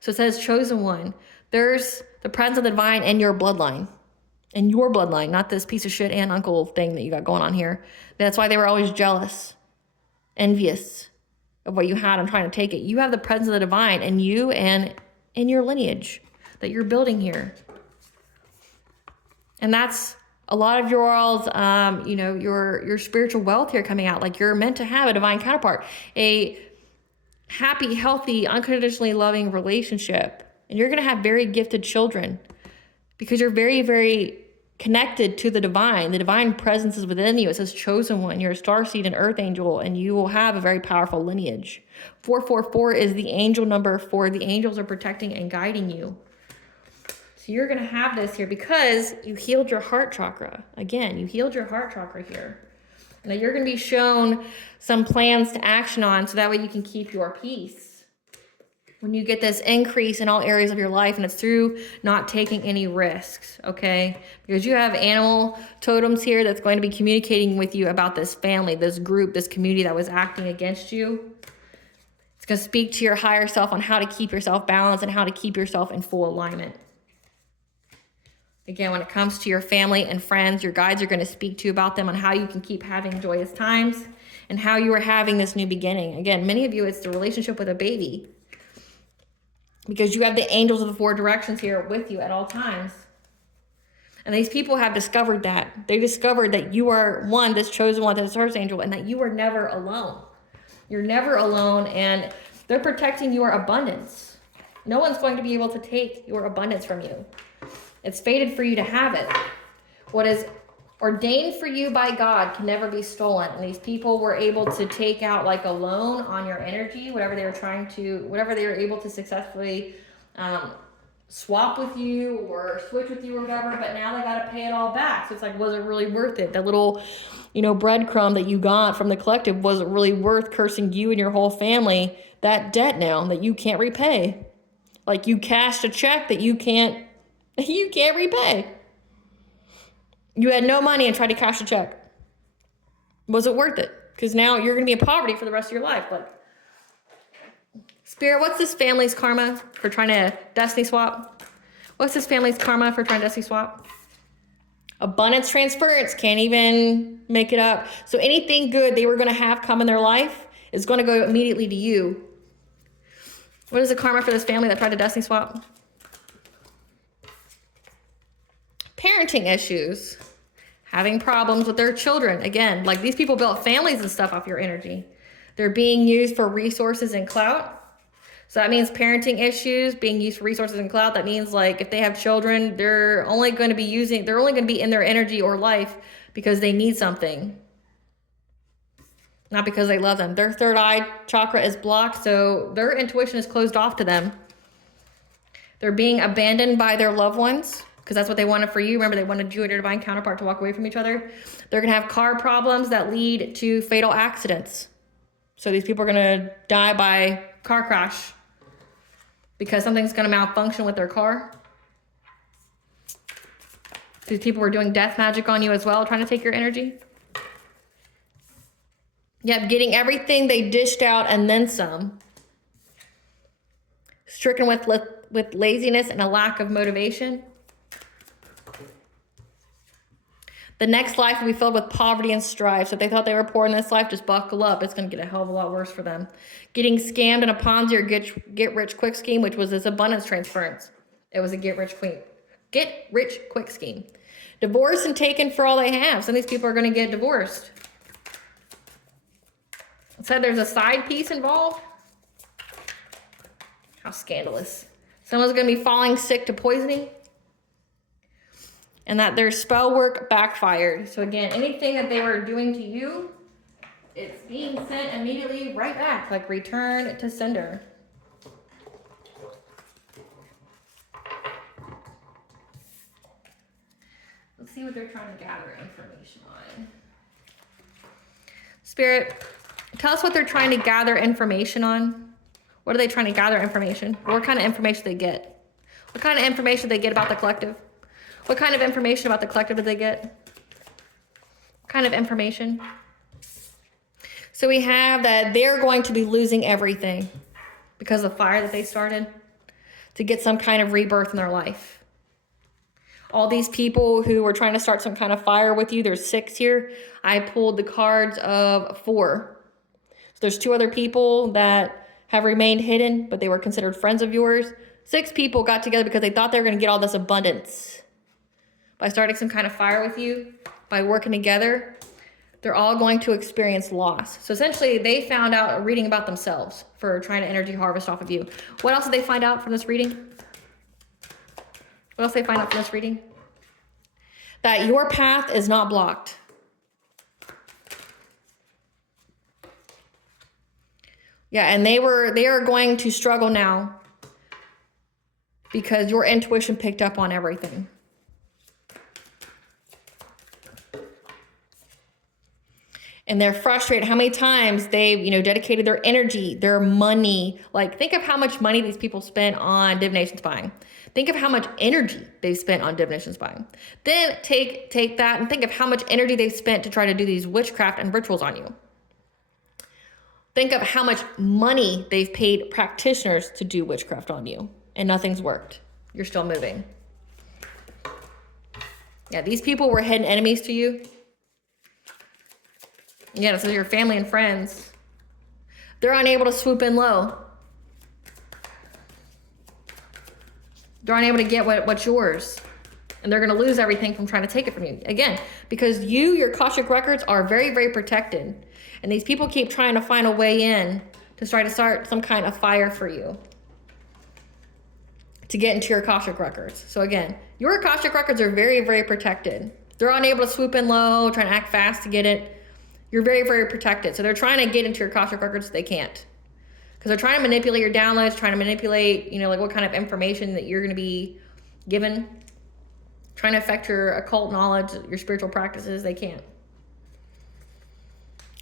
So it says chosen one. There's the presence of the divine in your bloodline. In your bloodline, not this piece of shit aunt uncle thing that you got going on here. That's why they were always jealous, envious of what you had and trying to take it. You have the presence of the divine in you and in your lineage that you're building here. And that's a lot of your all's, your spiritual wealth here coming out. You're meant to have a divine counterpart, a happy, healthy, unconditionally loving relationship. And you're going to have very gifted children because you're very, very connected to the divine. The divine presence is within you. It says chosen one. You're a starseed and earth angel, and you will have a very powerful lineage. 444 is the angel number for the angels are protecting and guiding you. So you're going to have this here because you healed your heart chakra. Again, you healed your heart chakra here. Now you're going to be shown some plans to action on so that way you can keep your peace. When you get this increase in all areas of your life, and it's through not taking any risks, okay? Because you have animal totems here that's going to be communicating with you about this family, this group, this community that was acting against you. It's going to speak to your higher self on how to keep yourself balanced and how to keep yourself in full alignment. Again, when it comes to your family and friends, your guides are going to speak to you about them on how you can keep having joyous times and how you are having this new beginning. Again, many of you, it's the relationship with a baby because you have the angels of the four directions here with you at all times. And these people have discovered that. They discovered that you are one, this chosen one, this first angel, and that you are never alone. You're never alone, and they're protecting your abundance. No one's going to be able to take your abundance from you. It's fated for you to have it. What is ordained for you by God can never be stolen. And these people were able to take out like a loan on your energy, whatever they were able to successfully swap with you or switch with you or whatever, but now they got to pay it all back. So it's like, was it really worth it? That little, breadcrumb that you got from the collective, was it really worth cursing you and your whole family that debt now that you can't repay? Like you cashed a check that you can't repay. You had no money and tried to cash a check. Was it worth it? Because now you're going to be in poverty for the rest of your life. Like, Spirit, what's this family's karma for trying to destiny swap? What's this family's karma for trying to destiny swap? Abundance transference, can't even make it up. So anything good they were going to have come in their life is going to go immediately to you. What is the karma for this family that tried to destiny swap? Parenting issues, having problems with their children. Again, like these people built families and stuff off your energy. They're being used for resources and clout. So that means parenting issues, being used for resources and clout. That means like if they have children, they're only going to be in their energy or life because they need something. Not because they love them. Their third eye chakra is blocked, so their intuition is closed off to them. They're being abandoned by their loved ones, because that's what they wanted for you. Remember, they wanted you and your divine counterpart to walk away from each other. They're going to have car problems that lead to fatal accidents. So these people are going to die by car crash because something's going to malfunction with their car. These people were doing death magic on you as well, trying to take your energy. Yep, getting everything they dished out and then some. Stricken with laziness and a lack of motivation. The next life will be filled with poverty and strife. So if they thought they were poor in this life, just buckle up. It's going to get a hell of a lot worse for them. Getting scammed in a Ponzi or get-rich-quick scheme, which was this abundance transference. It was a get-rich-quick scheme. Divorce and taken for all they have. Some of these people are going to get divorced. It said there's a side piece involved. How scandalous. Someone's going to be falling sick to poisoning. And that their spell work backfired. So again, anything that they were doing to you, it's being sent immediately right back, like return to sender. Let's see what they're trying to gather information on. Spirit, tell us what they're trying to gather information on. What are they trying to gather information? What kind of information they get? What kind of information they get about the collective? What kind of information about the collective did they get? What kind of information? So we have that they're going to be losing everything because of the fire that they started to get some kind of rebirth in their life. All these people who were trying to start some kind of fire with you, there's 6 here. I pulled the cards of 4. So there's 2 other people that have remained hidden, but they were considered friends of yours. 6 people got together because they thought they were going to get all this abundance. By starting some kind of fire with you, by working together, they're all going to experience loss. So essentially, they found out a reading about themselves for trying to energy harvest off of you. What else did they find out from this reading? What else did they find out from this reading? That your path is not blocked. Yeah, and they are going to struggle now because your intuition picked up on everything. And they're frustrated how many times they've, dedicated their energy, their money. Like, think of how much money these people spent on divination spying. Think of how much energy they've spent on divination spying. Then take that and think of how much energy they've spent to try to do these witchcraft and rituals on you. Think of how much money they've paid practitioners to do witchcraft on you, and nothing's worked. You're still moving. Yeah, these people were hidden enemies to you. Yeah, so your family and friends. They're unable to swoop in low. They're unable to get what's yours. And they're going to lose everything from trying to take it from you. Again, because your Akashic records are very, very protected. And these people keep trying to find a way in to try to start some kind of fire for you to get into your Akashic records. So again, your Akashic records are very, very protected. They're unable to swoop in low, trying to act fast to get it. You're very, very protected. So they're trying to get into your Akashic records. They can't. Because they're trying to manipulate your downloads, trying to manipulate, like what kind of information that you're going to be given. Trying to affect your occult knowledge, your spiritual practices. They can't.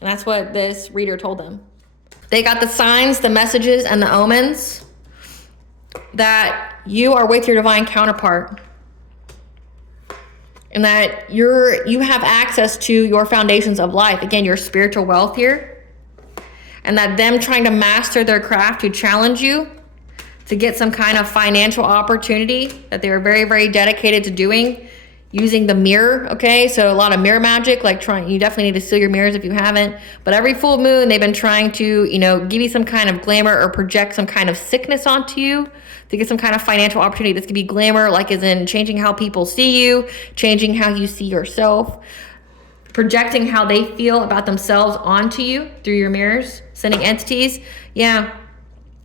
And that's what this reader told them. They got the signs, the messages, and the omens that you are with your divine counterpart. And that you have access to your foundations of life. Again, your spiritual wealth here. And that them trying to master their craft to challenge you to get some kind of financial opportunity that they were very, very dedicated to doing using the mirror. Okay, so a lot of mirror magic, you definitely need to seal your mirrors if you haven't. But every full moon, they've been trying to, give you some kind of glamour or project some kind of sickness onto you to get some kind of financial opportunity. This could be glamour, like as in changing how people see you, changing how you see yourself, projecting how they feel about themselves onto you through your mirrors, sending entities. Yeah,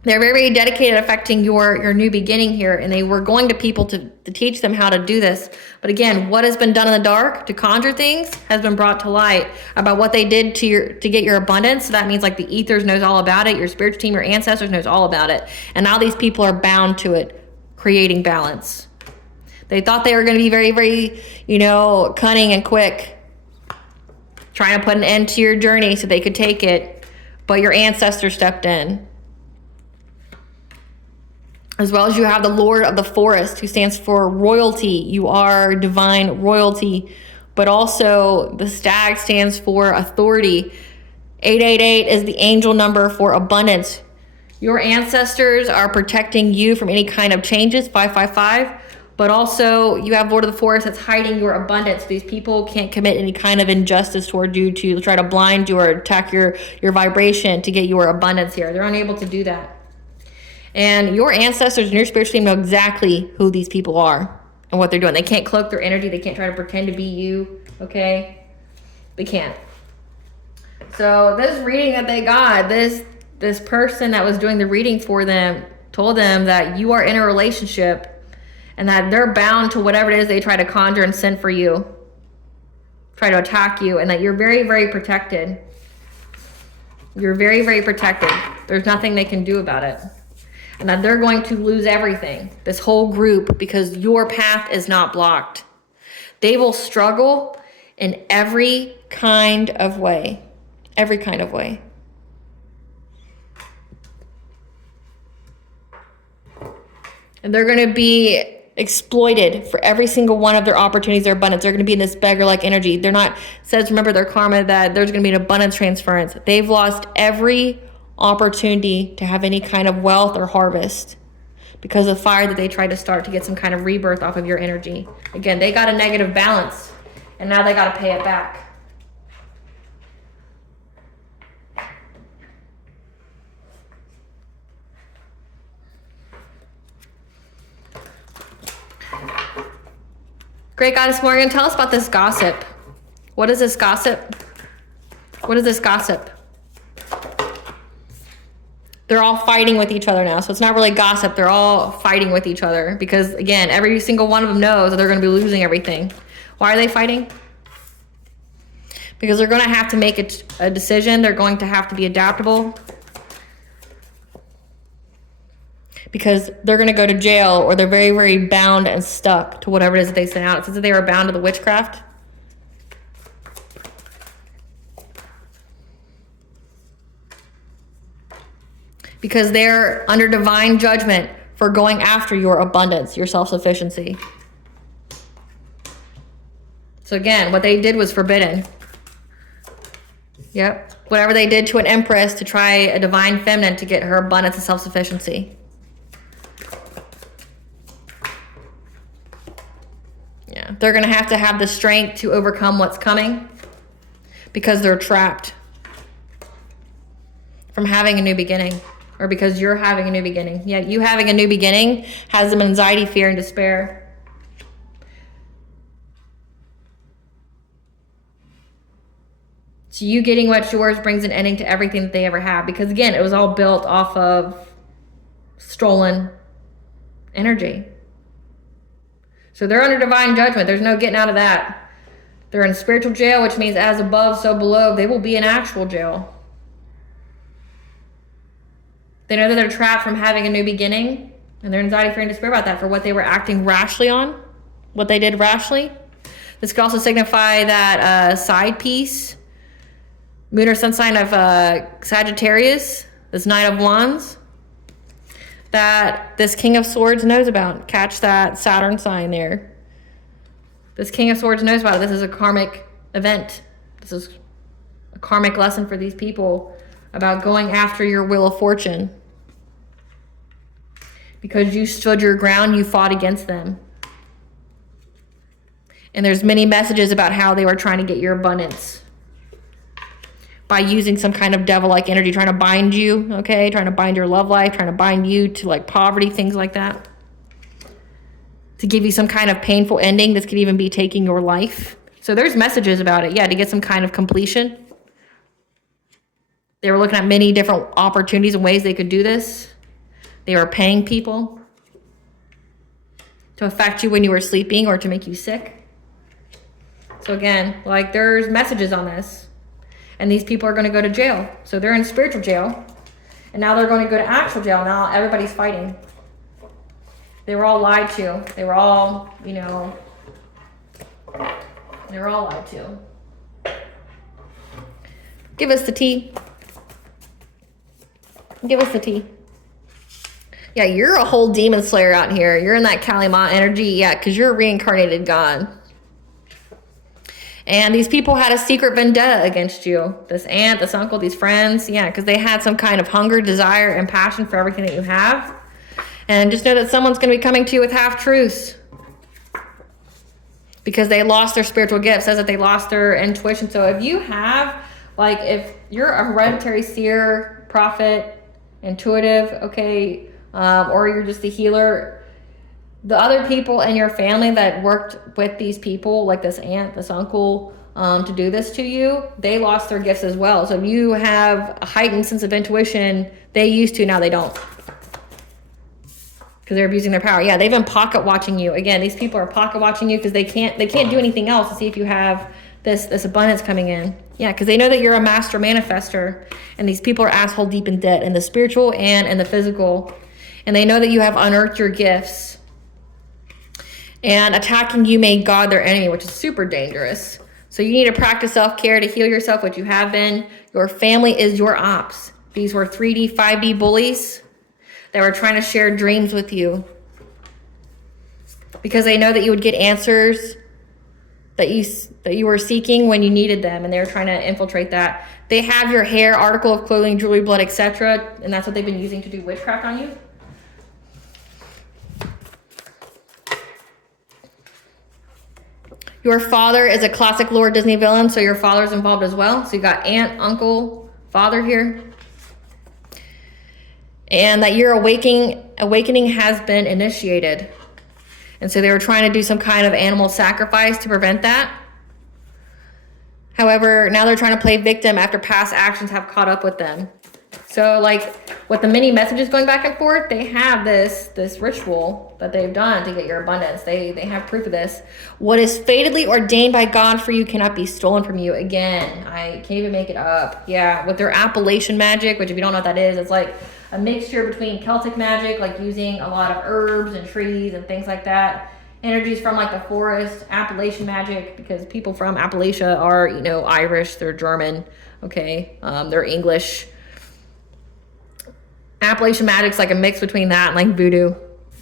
they're very, very dedicated at affecting your new beginning here, and they were going to people to teach them how to do this. But again, what has been done in the dark to conjure things has been brought to light about what they did to get your abundance. So that means like the ethers knows all about it, your spiritual team, your ancestors knows all about it, and now these people are bound to it, creating balance. They thought they were going to be very, very, cunning and quick, trying to put an end to your journey so they could take it, but your ancestors stepped in. As well as you have the Lord of the Forest, who stands for royalty. You are divine royalty. But also the stag stands for authority. 888 is the angel number for abundance. Your ancestors are protecting you from any kind of changes, 555. But also you have Lord of the Forest that's hiding your abundance. These people can't commit any kind of injustice toward you to try to blind you or attack your vibration to get your abundance here. They're unable to do that. And your ancestors and your spiritual team know exactly who these people are and what they're doing. They can't cloak their energy. They can't try to pretend to be you, okay? They can't. So this reading that they got, this person that was doing the reading for them told them that you are in a relationship and that they're bound to whatever it is they try to conjure and send for you, try to attack you, and that you're very, very protected. You're very, very protected. There's nothing they can do about it. And that they're going to lose everything, this whole group, because your path is not blocked. They will struggle in every kind of way. Every kind of way. And they're going to be exploited for every single one of their opportunities, their abundance. They're going to be in this beggar-like energy. They're not, says, remember their karma, that there's going to be an abundance transference. They've lost every opportunity to have any kind of wealth or harvest because of fire that they tried to start to get some kind of rebirth off of your energy. Again, they got a negative balance and now they got to pay it back. Great Goddess Morgan, tell us about this gossip. What is this gossip? What is this gossip? They're all fighting with each other now. So it's not really gossip. They're all fighting with each other because, again, every single one of them knows that they're going to be losing everything. Why are they fighting? Because they're going to have to make a decision. They're going to have to be adaptable. because they're going to go to jail, or they're very, very bound and stuck to whatever it is that they sent out. It says that they were bound to the witchcraft. Because they're under divine judgment for going after your abundance, your self-sufficiency. So again, what they did was forbidden. Yep. Whatever they did to an empress to try a divine feminine to get her abundance and self-sufficiency. Yeah. They're going to have the strength to overcome what's coming because they're trapped from having a new beginning, or because you're having a new beginning. Yeah, you having a new beginning has them anxiety, fear, and despair. So you getting what's yours brings an ending to everything that they ever had. Because again, it was all built off of stolen energy. So they're under divine judgment. There's no getting out of that. They're in spiritual jail, which means as above, so below. They will be in actual jail. They know that they're trapped from having a new beginning. And they're anxiety, fear, and despair about that for what they were acting rashly on. What they did rashly. This could also signify that side piece. Moon or sun sign of Sagittarius, this Knight of Wands, that this King of Swords knows about. Catch that Saturn sign there. This King of Swords knows about it. This is a karmic event. This is a karmic lesson for these people about going after your wheel of fortune. Because you stood your ground, you fought against them. And there's many messages about how they were trying to get your abundance. By using some kind of devil-like energy, trying to bind you, okay? Trying to bind your love life, trying to bind you to like poverty, things like that. To give you some kind of painful ending. This could even be taking your life. So there's messages about it, yeah, to get some kind of completion. They were looking at many different opportunities and ways they could do this. They were paying people to affect you when you were sleeping or to make you sick. So again, like there's messages on this. And these people are going to go to jail. So they're in spiritual jail. And now they're going to go to actual jail. Now everybody's fighting. They were all lied to. They were all, they were all lied to. Give us the tea. Give us the tea. Yeah, you're a whole demon slayer out here. You're in that Kali Ma energy. Yeah, because you're a reincarnated god. And these people had a secret vendetta against you. This aunt, this uncle, these friends. Yeah, because they had some kind of hunger, desire, and passion for everything that you have. And just know that someone's going to be coming to you with half-truths. Because they lost their spiritual gift. It says that they lost their intuition. So if you have, like, if you're a hereditary seer, prophet, intuitive, okay, or you're just a healer, the other people in your family that worked with these people, like this aunt, this uncle, to do this to you, they lost their gifts as well. So if you have a heightened sense of intuition, they used to, now they don't. Because they're abusing their power. Yeah, they've been pocket watching you. Again, these people are pocket watching you because they can't do anything else to see if you have this abundance coming in. Yeah, because they know that you're a master manifester, and these people are asshole deep in debt in the spiritual and in the physical. And they know that you have unearthed your gifts. And attacking you made God their enemy, which is super dangerous. So you need to practice self-care to heal yourself, which you have been. Your family is your ops. These were 3D, 5D bullies that were trying to share dreams with you. Because they know that you would get answers that you were seeking when you needed them. And they were trying to infiltrate that. They have your hair, article of clothing, jewelry, blood, etc. And that's what they've been using to do witchcraft on you. Your father is a classic lore Disney villain, so your father's involved as well. So you got aunt, uncle, father here. And that your awakening has been initiated. And so they were trying to do some kind of animal sacrifice to prevent that. However, now they're trying to play victim after past actions have caught up with them. So like with the many messages going back and forth, they have this ritual that they've done to get your abundance. They have proof of this. What is fatally ordained by God for you cannot be stolen from you. Again, I can't even make it up. Yeah, with their Appalachian magic, which if you don't know what that is, it's like a mixture between Celtic magic, like using a lot of herbs and trees and things like that. Energies from like the forest, Appalachian magic, because people from Appalachia are, you know, Irish, they're German, okay, they're English. Appalachian magic's like a mix between that and like voodoo.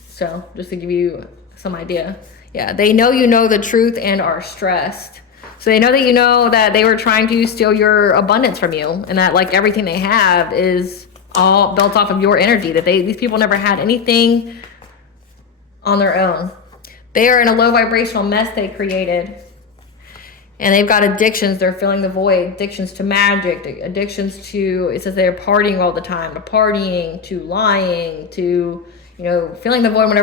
So just to give you some idea. Yeah, they know you know the truth and are stressed. So they know that you know that they were trying to steal your abundance from you, and that like everything they have is all built off of your energy, that these people never had anything on their own. They are in a low vibrational mess they created. And they've got addictions. They're filling the void. Addictions to magic. Addictions to, it says they're partying all the time. To partying, to lying, to, you know, filling the void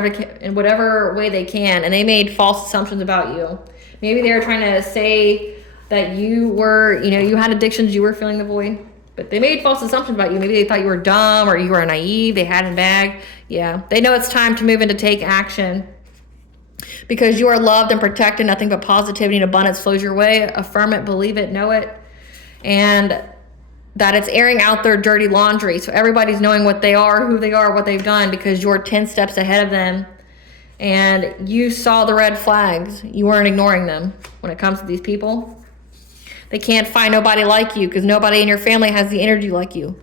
in whatever way they can. And they made false assumptions about you. Maybe they were trying to say that you were, you know, you had addictions, you were filling the void. But they made false assumptions about you. Maybe they thought you were dumb or you were naive. They had it in bag. Yeah. They know it's time to move in to take action. Because you are loved and protected, nothing but positivity and abundance flows your way. Affirm it, believe it, know it. And that it's airing out their dirty laundry. So everybody's knowing what they are, who they are, what they've done, because you're 10 steps ahead of them. And you saw the red flags. You weren't ignoring them when it comes to these people. They can't find nobody like you because nobody in your family has the energy like you.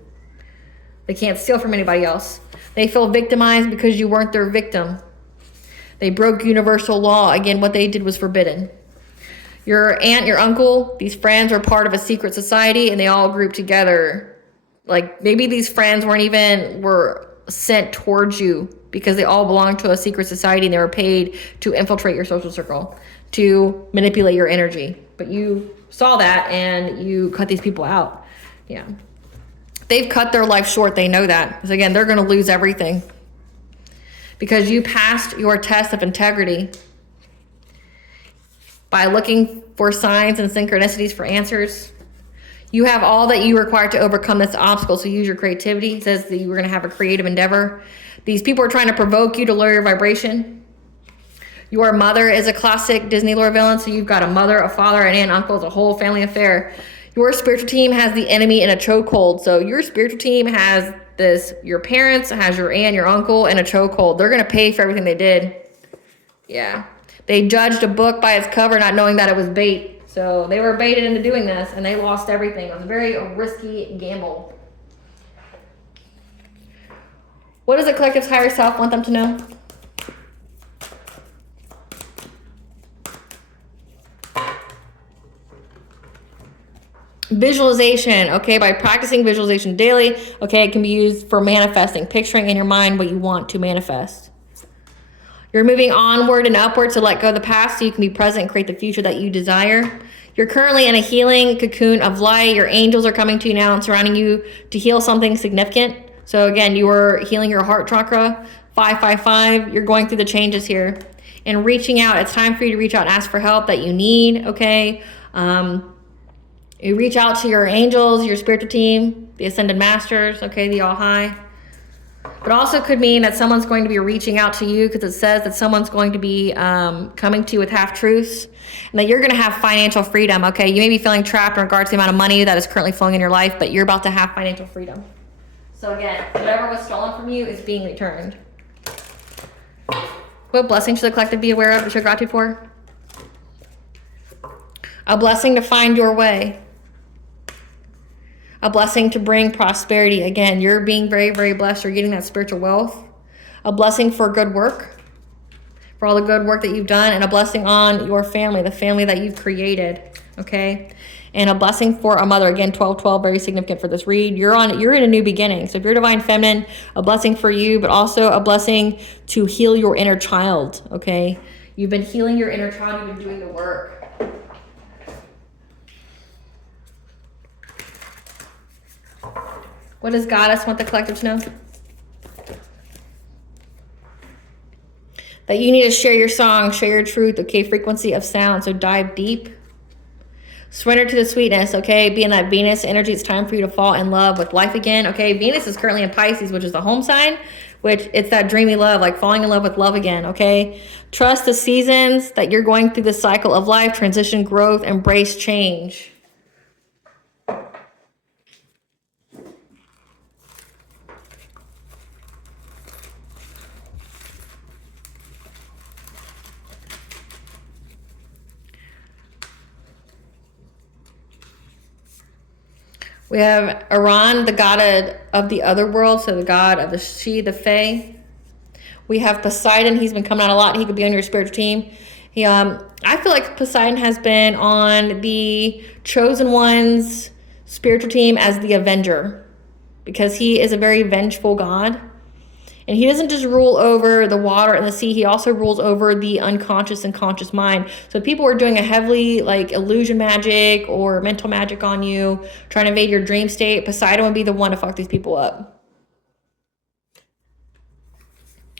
They can't steal from anybody else. They feel victimized because you weren't their victim. They broke universal law. Again, what they did was forbidden. Your aunt, your uncle, these friends were part of a secret society and they all grouped together. Like maybe these friends were sent towards you because they all belonged to a secret society and they were paid to infiltrate your social circle, to manipulate your energy. But you saw that and you cut these people out. Yeah. They've cut their life short. They know that. Because again, they're going to lose everything. Because you passed your test of integrity by looking for signs and synchronicities for answers. You have all that you require to overcome this obstacle, so use your creativity. It says that you were going to have a creative endeavor. These people are trying to provoke you to lower your vibration. Your mother is a classic Disney lore villain, so you've got a mother, a father, an aunt, uncle. It's a whole family affair. Your spiritual team has the enemy in a chokehold. So your spiritual team has this, your parents, has your aunt, your uncle in a chokehold. They're going to pay for everything they did. Yeah. They judged a book by its cover not knowing that it was bait. So they were baited into doing this and they lost everything. It was a very risky gamble. What does the collective's higher self want them to know? Visualization, okay, by practicing visualization daily, okay, it can be used for manifesting, picturing in your mind what you want to manifest. You're moving onward and upward to let go of the past so you can be present and create the future that you desire. You're currently in a healing cocoon of light. Your angels are coming to you now and surrounding you to heal something significant. So again, you were healing your heart chakra, 555. You're going through the changes here and reaching out. It's time for you to reach out and ask for help that you need, okay? You reach out to your angels, your spiritual team, the ascended masters, okay, the all high. But also could mean that someone's going to be reaching out to you because it says that someone's going to be coming to you with half-truths and that you're going to have financial freedom, okay? You may be feeling trapped in regards to the amount of money that is currently flowing in your life, but you're about to have financial freedom. So again, whatever was stolen from you is being returned. What blessing should the collective be aware of and show gratitude for? A blessing to find your way. A blessing to bring prosperity. Again, you're being very, very blessed. You're getting that spiritual wealth. A blessing for good work, for all the good work that you've done, and a blessing on your family, the family that you've created, okay? And a blessing for a mother. Again, 1212, very significant for this read. You're in a new beginning. So if you're divine feminine, a blessing for you, but also a blessing to heal your inner child, okay? You've been healing your inner child. You've been doing the work. What does Goddess want the collective to know? That you need to share your song, share your truth, okay, frequency of sound. So dive deep. Surrender to the sweetness, okay? Be in that Venus energy. It's time for you to fall in love with life again, okay? Venus is currently in Pisces, which is the home sign, which it's that dreamy love, like falling in love with love again, okay? Trust the seasons that you're going through the cycle of life, transition, growth, embrace change. We have Iran, the god of the other world, so the god of the she, the fae. We have Poseidon. He's been coming out a lot. He could be on your spiritual team. I feel like Poseidon has been on the chosen ones spiritual team as the avenger, because he is a very vengeful god. And he doesn't just rule over the water and the sea. He also rules over the unconscious and conscious mind. So if people are doing a heavily like illusion magic or mental magic on you, trying to invade your dream state, Poseidon would be the one to fuck these people up.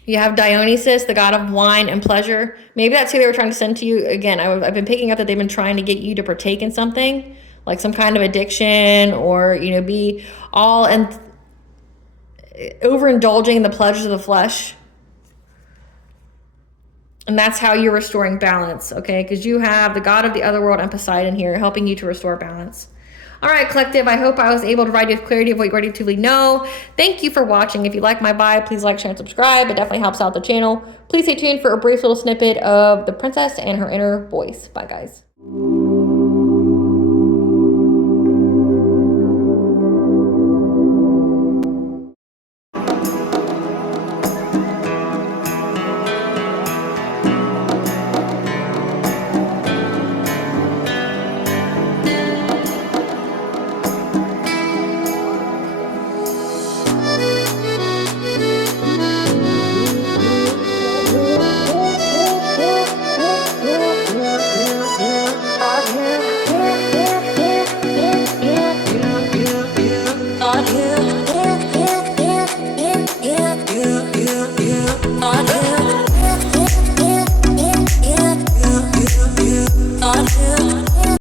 You have Dionysus, the god of wine and pleasure. Maybe that's who they were trying to send to you. Again, I've been picking up that they've been trying to get you to partake in something, like some kind of addiction, or, you know, be all and overindulging in the pleasures of the flesh. And that's how you're restoring balance, okay? Because you have the god of the other world and Poseidon here helping you to restore balance. All right, collective, I hope I was able to provide you with clarity of what you already truly know. Thank you for watching. If you like my vibe, please like, share, and subscribe. It definitely helps out the channel. Please stay tuned for a brief little snippet of the princess and her inner voice. Bye, guys.